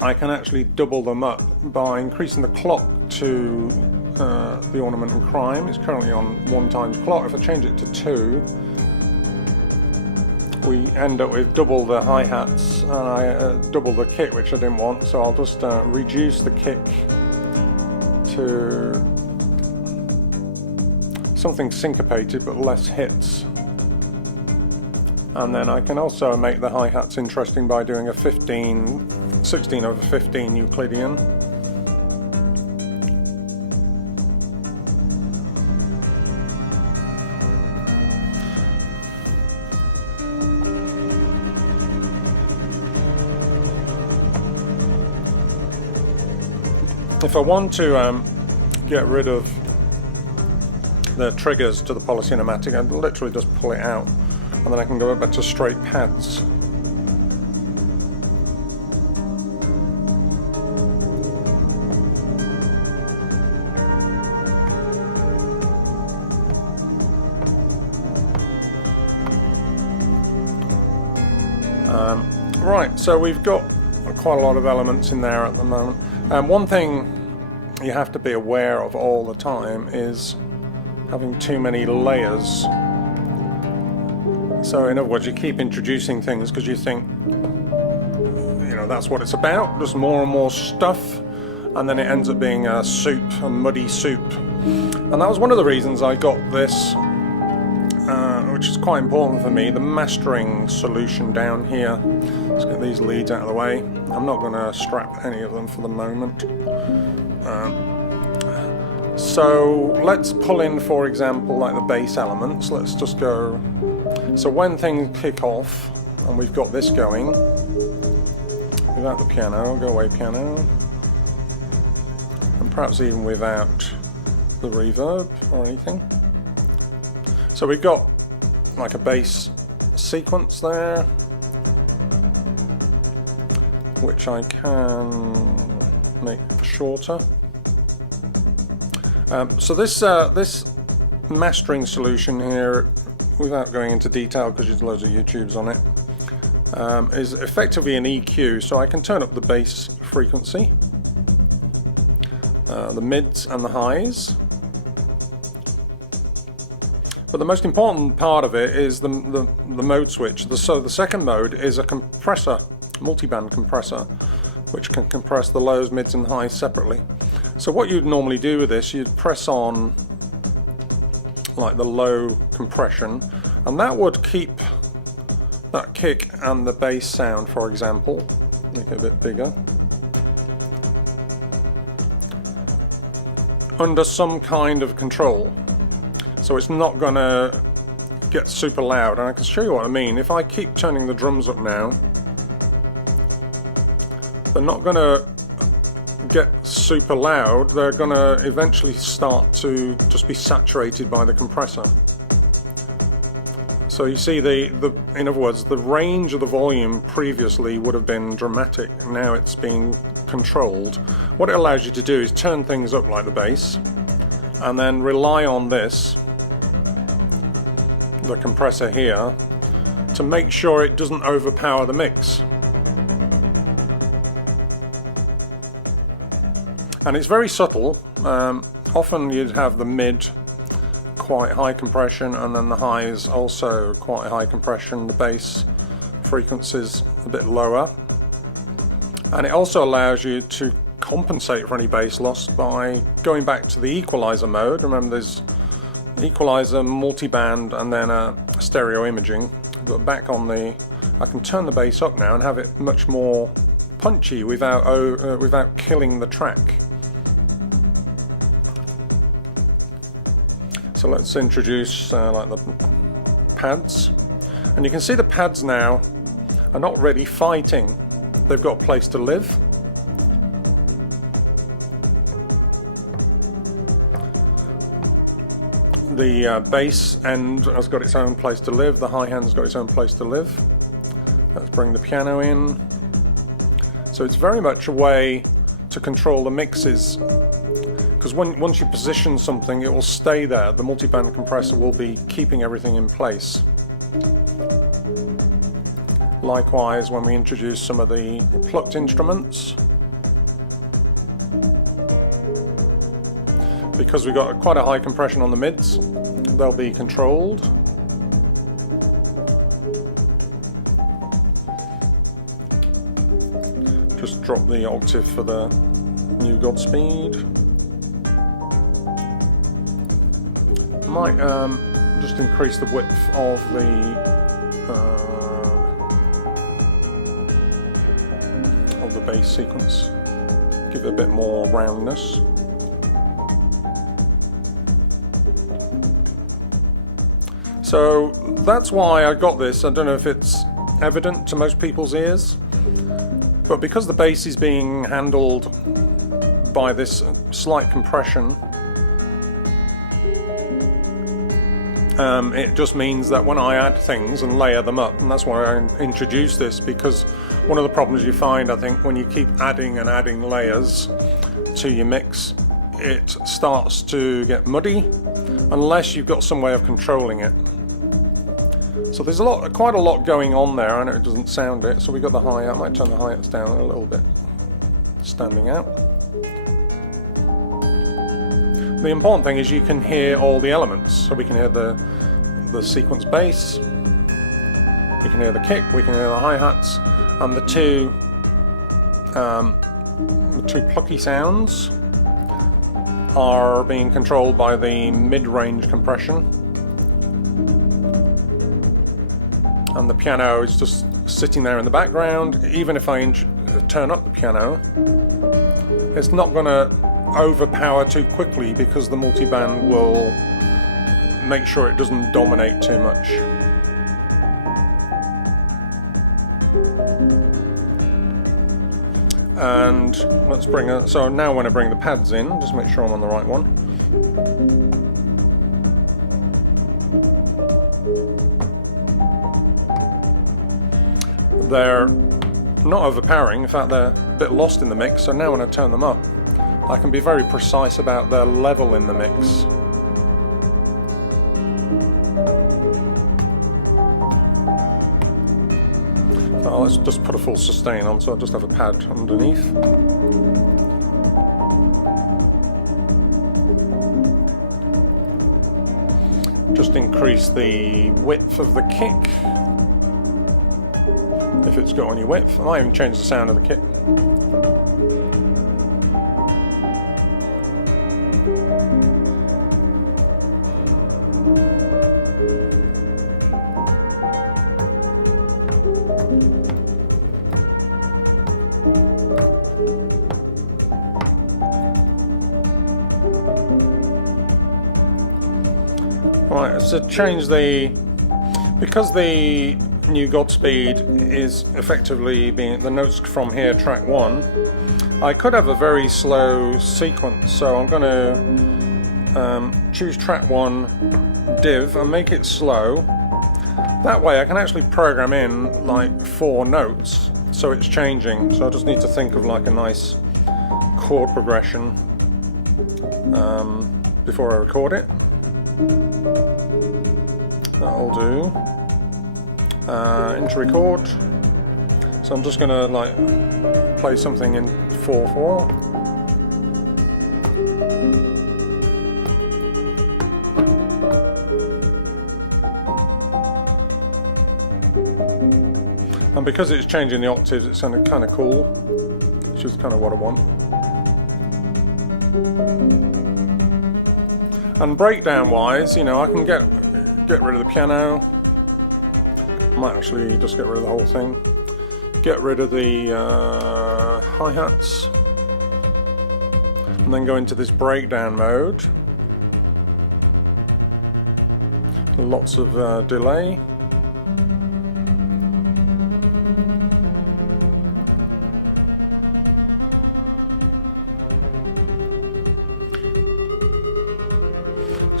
I can actually double them up by increasing the clock to the ornament and crime. It's currently on 1 times clock. If I change it to 2, we end up with double the hi-hats and I double the kick, which I didn't want, so I'll just reduce the kick to something syncopated but less hits. And then I can also make the hi-hats interesting by doing a 16/15 Euclidean. If I want to get rid of the triggers to the polycinematic, I literally just pull it out and then I can go back to straight pads. Right, so we've got quite a lot of elements in there at the moment. One thing you have to be aware of all the time is having too many layers. So in other words, you keep introducing things because you think, you know, that's what it's about, just more and more stuff, and then it ends up being a soup, a muddy soup. And that was one of the reasons I got this, which is quite important for me, the mastering solution down here. Let's get these leads out of the way. I'm not going to strap any of them for the moment. So let's pull in, for example, like the bass elements. Let's just go. So when things kick off, and we've got this going, without the piano, go away piano, and perhaps even without the reverb or anything. So we've got like a bass sequence there, which I can make shorter. So this mastering solution here, without going into detail because there's loads of YouTubes on it, is effectively an EQ, so I can turn up the bass frequency, the mids and the highs. But the most important part of it is the mode switch. So the second mode is a compressor, multiband compressor, which can compress the lows, mids and highs separately. So what you'd normally do with this, you'd press on like the low compression, and that would keep that kick and the bass sound, for example, make it a bit bigger, under some kind of control. So it's not going to get super loud, and I can show you what I mean. If I keep turning the drums up now, they're not going to get super loud, they're going to eventually start to just be saturated by the compressor. So you see, in other words, the range of the volume previously would have been dramatic, now it's being controlled. What it allows you to do is turn things up like the bass, and then rely on this, the compressor here, to make sure it doesn't overpower the mix. And it's very subtle. Often you'd have the mid quite high compression, and then the highs also quite high compression, the bass frequencies a bit lower. And it also allows you to compensate for any bass loss by going back to the equalizer mode. Remember, there's equalizer, multiband, and then a stereo imaging. But back on I can turn the bass up now and have it much more punchy without killing the track. So let's introduce like the pads, and you can see the pads now are not really fighting. They've got a place to live. The bass end has got its own place to live, the high hand's got its own place to live. Let's bring the piano in. So it's very much a way to control the mixes, because once you position something, it will stay there. The multiband compressor will be keeping everything in place. Likewise, when we introduce some of the plucked instruments, because we've got quite a high compression on the mids, they'll be controlled. Just drop the octave for the new Godspeed. Might just increase the width of the bass sequence, give it a bit more roundness. So that's why I got this. I don't know if it's evident to most people's ears, but because the bass is being handled by this slight compression, it just means that when I add things and layer them up, and that's why I introduced this, because one of the problems you find, I think, when you keep adding and adding layers to your mix, it starts to get muddy unless you've got some way of controlling it. So there's quite a lot going on there. I know it doesn't sound it, so we've got the hi-hat. I might turn the hi-hats down a little bit, standing out. The important thing is you can hear all the elements. So we can hear the sequence bass, we can hear the kick, we can hear the hi-hats, and the two plucky sounds are being controlled by the mid-range compression, and the piano is just sitting there in the background. Even if I turn up the piano, it's not going to overpower too quickly, because the multiband will make sure it doesn't dominate too much. And let's bring so now when I bring the pads in, just make sure I'm on the right one. They're not overpowering, in fact they're a bit lost in the mix, so now when I turn them up, I can be very precise about their level in the mix. Oh, let's just put a full sustain on, so I'll just have a pad underneath. Just increase the width of the kick, if it's got any width. I might even change the sound of the kick. Right, so change because the new Godspeed is effectively being the notes from here, track 1, I could have a very slow sequence, so I'm going to choose track 1 div and make it slow. That way I can actually program in like 4 notes, so it's changing. So I just need to think of like a nice chord progression before I record it. That'll do. Into record. So I'm just going to like play something in 4/4. And because it's changing the octaves, it's sounding kind of cool, which is kind of what I want. And breakdown wise, you know, I can get rid of the piano. I might actually just get rid of the whole thing. Get rid of the hi-hats. And then go into this breakdown mode. Lots of delay.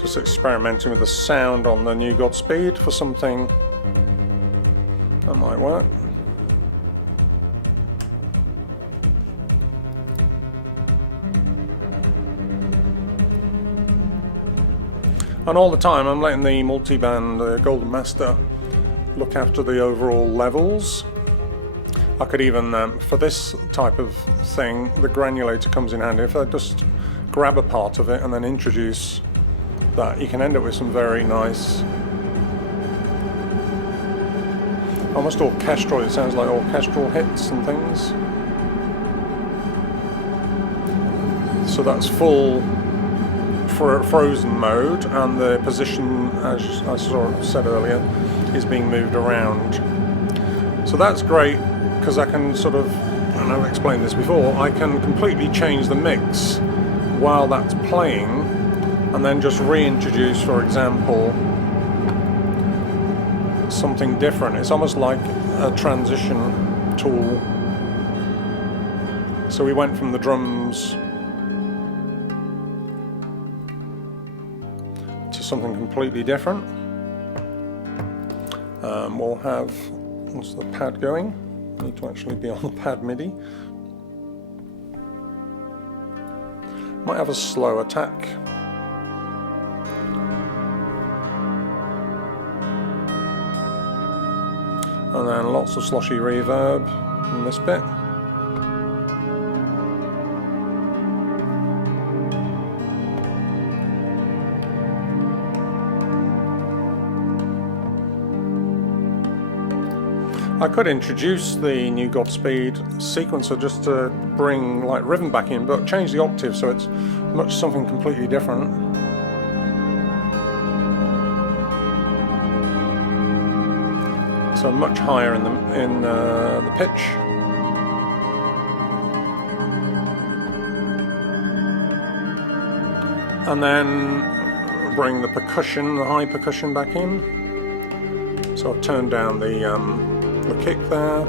Just experimenting with the sound on the new Godspeed for something that might work. And all the time I'm letting the multi-band Golden Master look after the overall levels. I could even, for this type of thing, the granulator comes in handy. If I just grab a part of it and then introduce that, you can end up with some very nice, almost orchestral, it sounds like orchestral hits and things. So that's full frozen mode, and the position, as I sort of said earlier, is being moved around. So that's great, because I can sort of, and I've explained this before, I can completely change the mix while that's playing, and then just reintroduce, for example, something different. It's almost like a transition tool. So we went from the drums to something completely different. We'll have, what's the pad going? Need to actually be on the pad MIDI. Might have a slow attack. And then lots of sloshy reverb in this bit. I could introduce the new Godspeed sequencer just to bring like rhythm back in, but change the octave so it's something completely different. So much higher in the pitch. And then bring the percussion, the high percussion back in. So I've turned down the kick there.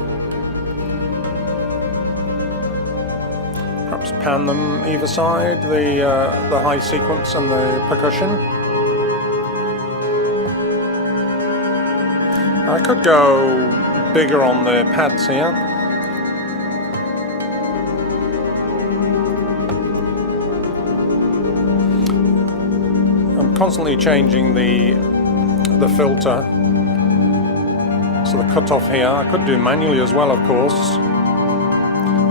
Perhaps pan them either side, the high sequence and the percussion. I could go bigger on the pads here. I'm constantly changing the filter So the cutoff here, I could do manually as well, of course.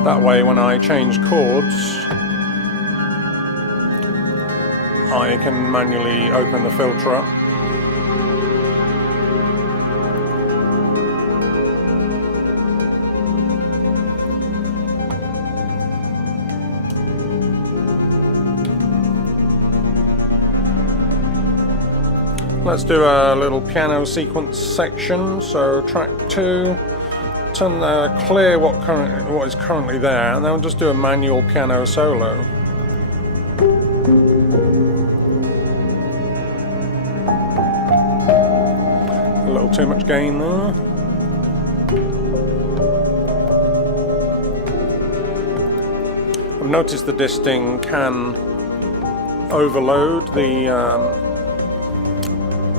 That way when I change chords, I can manually open the filter up. Let's do a little piano sequence section. So track 2, clear what is currently there, and then we'll just do a manual piano solo. A little too much gain there. I've noticed the disting can overload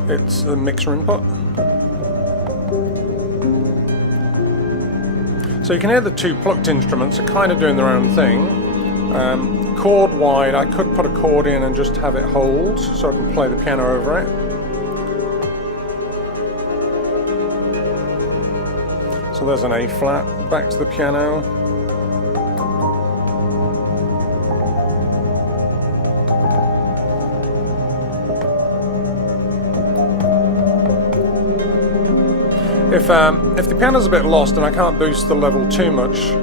it's the mixer input. So you can hear the two plucked instruments are kind of doing their own thing. Chord wide, I could put a chord in and just have it hold so I can play the piano over it. So there's an A flat, back to the piano. If the piano's a bit lost and I can't boost the level too much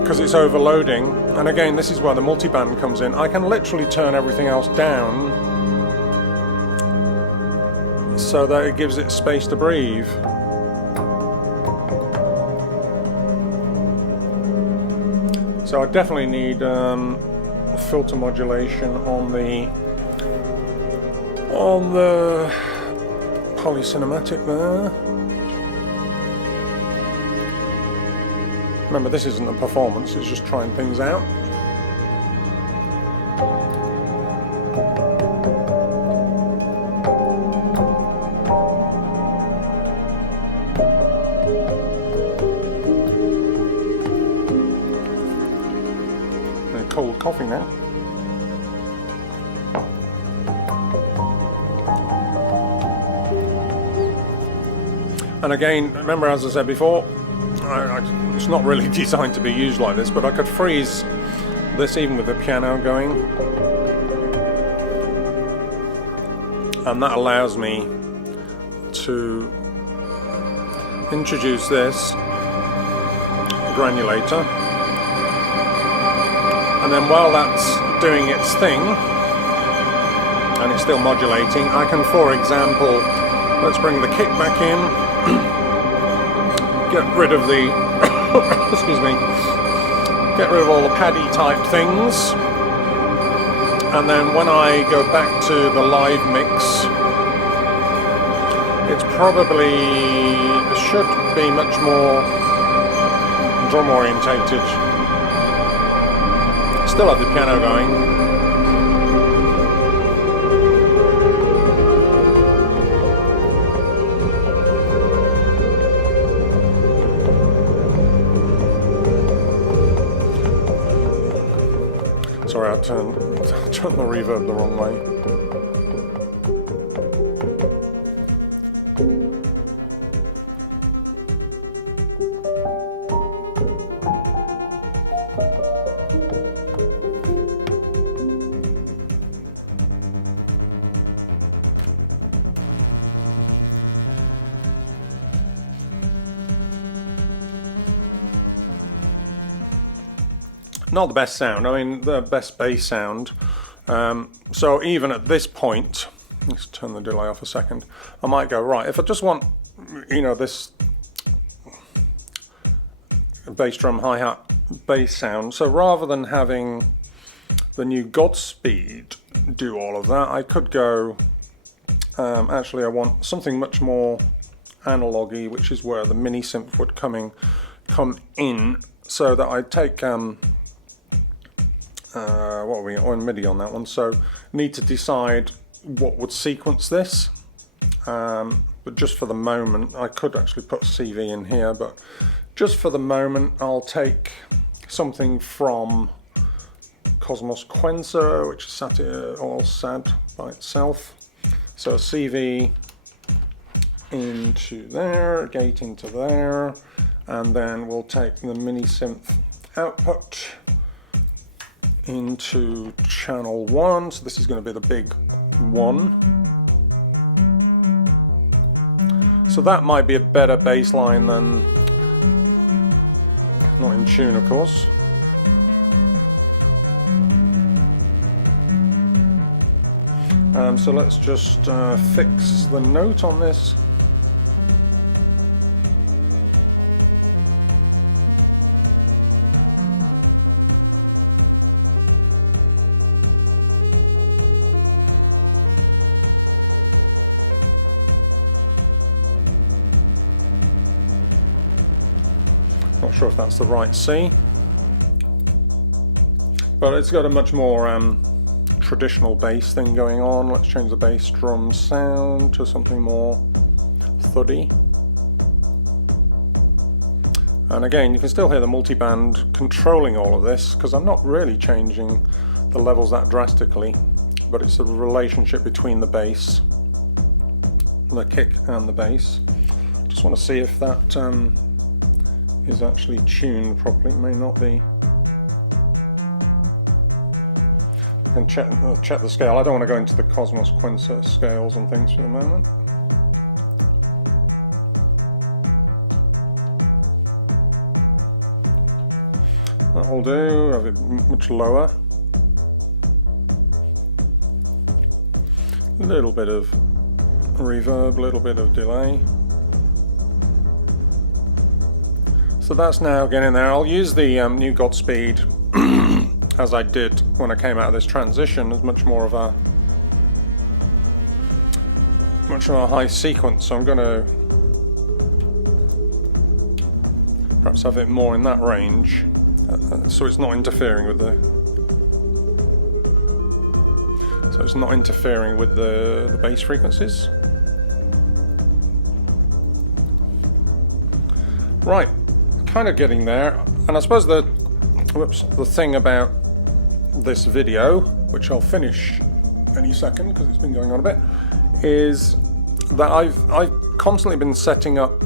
because it's overloading, and again this is where the multiband comes in, I can literally turn everything else down so that it gives it space to breathe. So I definitely need filter modulation on the polycinematic there. Remember, this isn't a performance, it's just trying things out. And cold coffee now. And again, remember, as I said before, it's not really designed to be used like this, but I could freeze this even with the piano going. And that allows me to introduce this granulator. And then while that's doing its thing, and it's still modulating, I can, for example, let's bring the kick back in. Get rid of the excuse me, get rid of all the paddy type things, and then when I go back to the live mix, it's probably should be much more drum orientated. Still have the piano going. Sorry, I turned the reverb the wrong way. Not the best sound, I mean the best bass sound. So even at this point, let's turn the delay off a second, I might go, right, if I just want, you know, this bass drum hi-hat bass sound, so rather than having the new Godspeed do all of that, I could go, actually I want something much more analogy, which is where the mini synth would come in, so that I'd take what are we on MIDI on that one, so need to decide what would sequence this, but just for the moment I could actually put CV in here, but just for the moment I'll take something from Cosmos Quenser, which is sat here all sad by itself. So CV into there, gate into there, and then we'll take the mini synth output into channel 1, so this is going to be the big 1. So that might be a better bass line than, not in tune of course. So let's just fix the note on this. Not sure if that's the right C, but it's got a much more traditional bass thing going on. Let's change the bass drum sound to something more thuddy. And again, you can still hear the multiband controlling all of this, because I'm not really changing the levels that drastically, but it's the relationship between the bass, the kick and the bass. Just want to see if that is actually tuned properly. It may not be. And check the scale. I don't want to go into the Cosmos Quincer scales and things for the moment. That'll do. Have it much lower. A little bit of reverb, a little bit of delay. So that's now getting there. I'll use the new Godspeed as I did when I came out of this transition, as much more of a high sequence. So I'm going to perhaps have it more in that range, so it's not interfering with the bass frequencies. Right, kind of getting there. And I suppose the thing about this video, which I'll finish any second because it's been going on a bit, is that I've constantly been setting up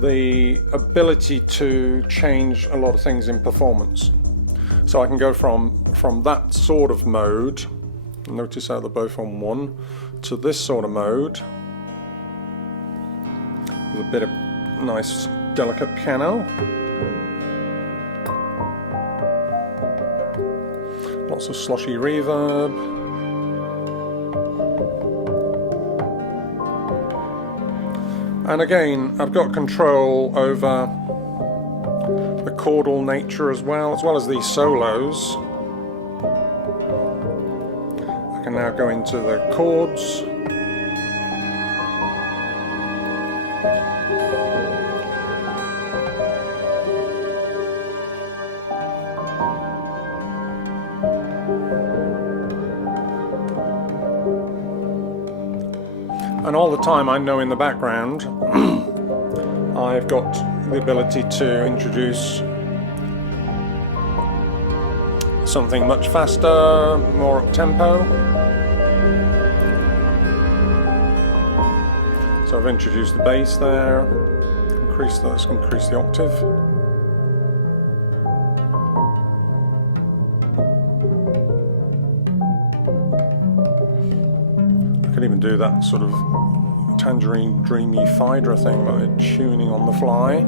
the ability to change a lot of things in performance. So I can go from that sort of mode, notice how they're both on 1, to this sort of mode with a bit of nice delicate piano. Lots of sloshy reverb. And again, I've got control over the chordal nature as well as these solos. I can now go into the chords. And all the time I know in the background I've got the ability to introduce something much faster, more up tempo. So I've introduced the bass there, let's increase the octave. I could even do that sort of tangerine dreamy Phaedra thing by tuning on the fly.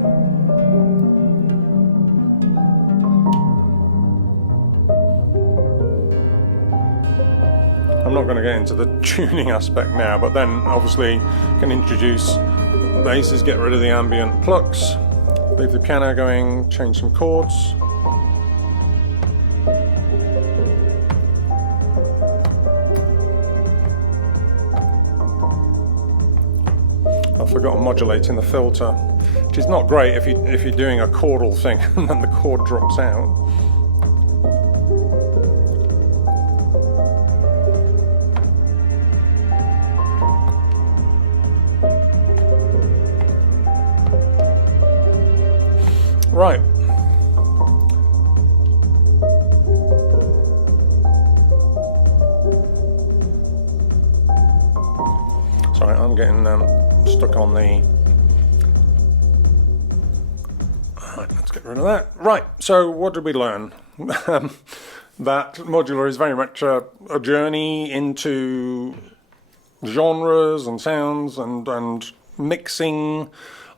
I'm not going to get into the tuning aspect now, but then obviously can introduce basses, get rid of the ambient plucks, leave the piano going, change some chords. I've forgotten modulating the filter, which is not great if you're doing a chordal thing and then the chord drops out. Right. Sorry, I'm getting stuck on the... Alright, let's get rid of that. Right, so what did we learn? That Modular is very much a journey into genres and sounds and mixing.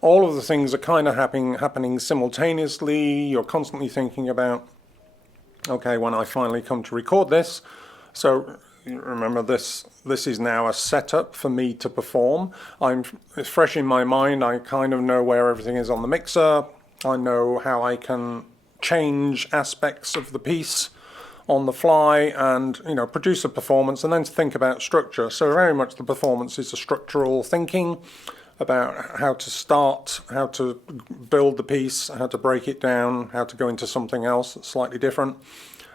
All of the things are kind of happening simultaneously. You're constantly thinking about, okay, when I finally come to record this, so remember this is now a setup for me to perform. It's fresh in my mind. I kind of know where everything is on the mixer. I know how I can change aspects of the piece on the fly and, you know, produce a performance and then to think about structure. So very much the performance is a structural thinking about how to start, how to build the piece, how to break it down, how to go into something else that's slightly different,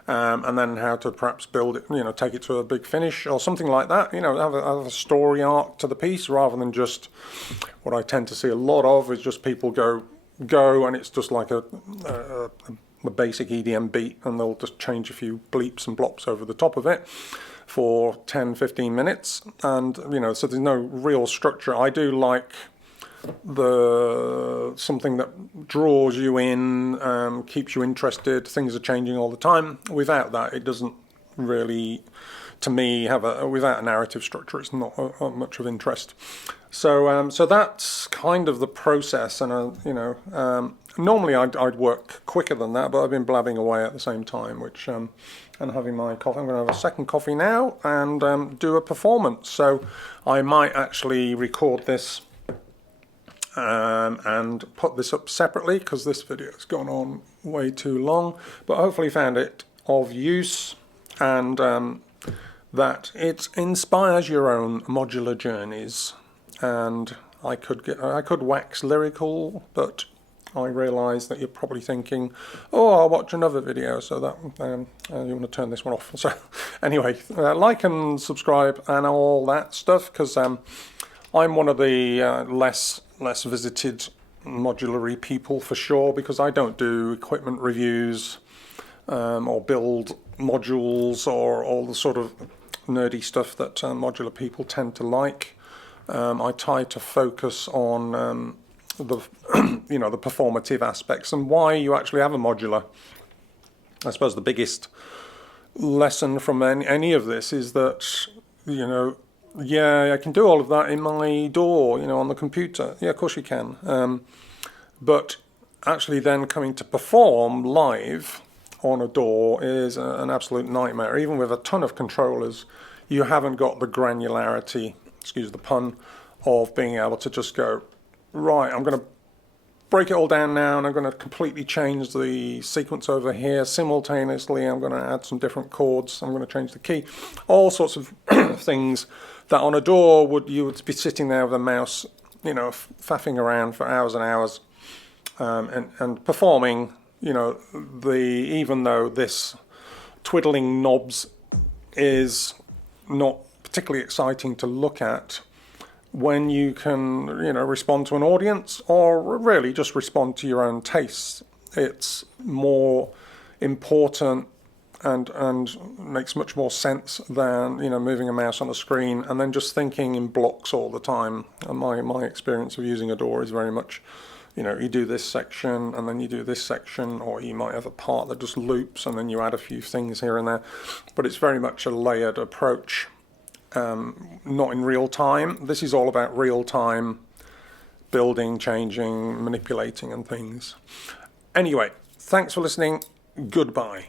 and then how to perhaps build it, you know, take it to a big finish or something like that. You know, have a story arc to the piece rather than just what I tend to see a lot of is just people go and it's just like a basic EDM beat and they'll just change a few bleeps and blops over the top of it for 10-15 minutes, and you know, so there's no real structure. I do like something that draws you in, keeps you interested. Things are changing all the time. Without that, it doesn't really, to me, without a narrative structure, it's not much of interest. So that's kind of the process, and you know, normally I'd work quicker than that, but I've been blabbing away at the same time, which and having my coffee. I'm going to have a second coffee now and do a performance. So I might actually record this and put this up separately because this video has gone on way too long. But hopefully you found it of use and that it inspires your own modular journeys. And I could wax lyrical, but I realise that you're probably thinking, oh, I'll watch another video, so that you want to turn this one off. So anyway, like and subscribe and all that stuff, because I'm one of the less visited modular people for sure, because I don't do equipment reviews or build modules or all the sort of nerdy stuff that modular people tend to like. I try to focus on the the performative aspects and why you actually have a modular. I suppose the biggest lesson from any of this is that, you know, yeah, I can do all of that in my DAW, you know, on the computer. Yeah, of course you can. But actually then coming to perform live on a DAW is an absolute nightmare. Even with a ton of controllers, you haven't got the granularity, excuse the pun, of being able to just go, right, I'm going to break it all down now and I'm going to completely change the sequence over here simultaneously. I'm going to add some different chords. I'm going to change the key. All sorts of things that on a DAW you would be sitting there with a mouse, you know, faffing around for hours and hours and performing, you know, even though this twiddling knobs is not particularly exciting to look at, when you can, you know, respond to an audience or really just respond to your own tastes, it's more important and makes much more sense than, you know, moving a mouse on a screen and then just thinking in blocks all the time. And my experience of using a DAW is very much, you know, you do this section and then you do this section, or you might have a part that just loops and then you add a few things here and there, but it's very much a layered approach. Not in real time. This is all about real time building, changing, manipulating and things. Anyway, thanks for listening. Goodbye.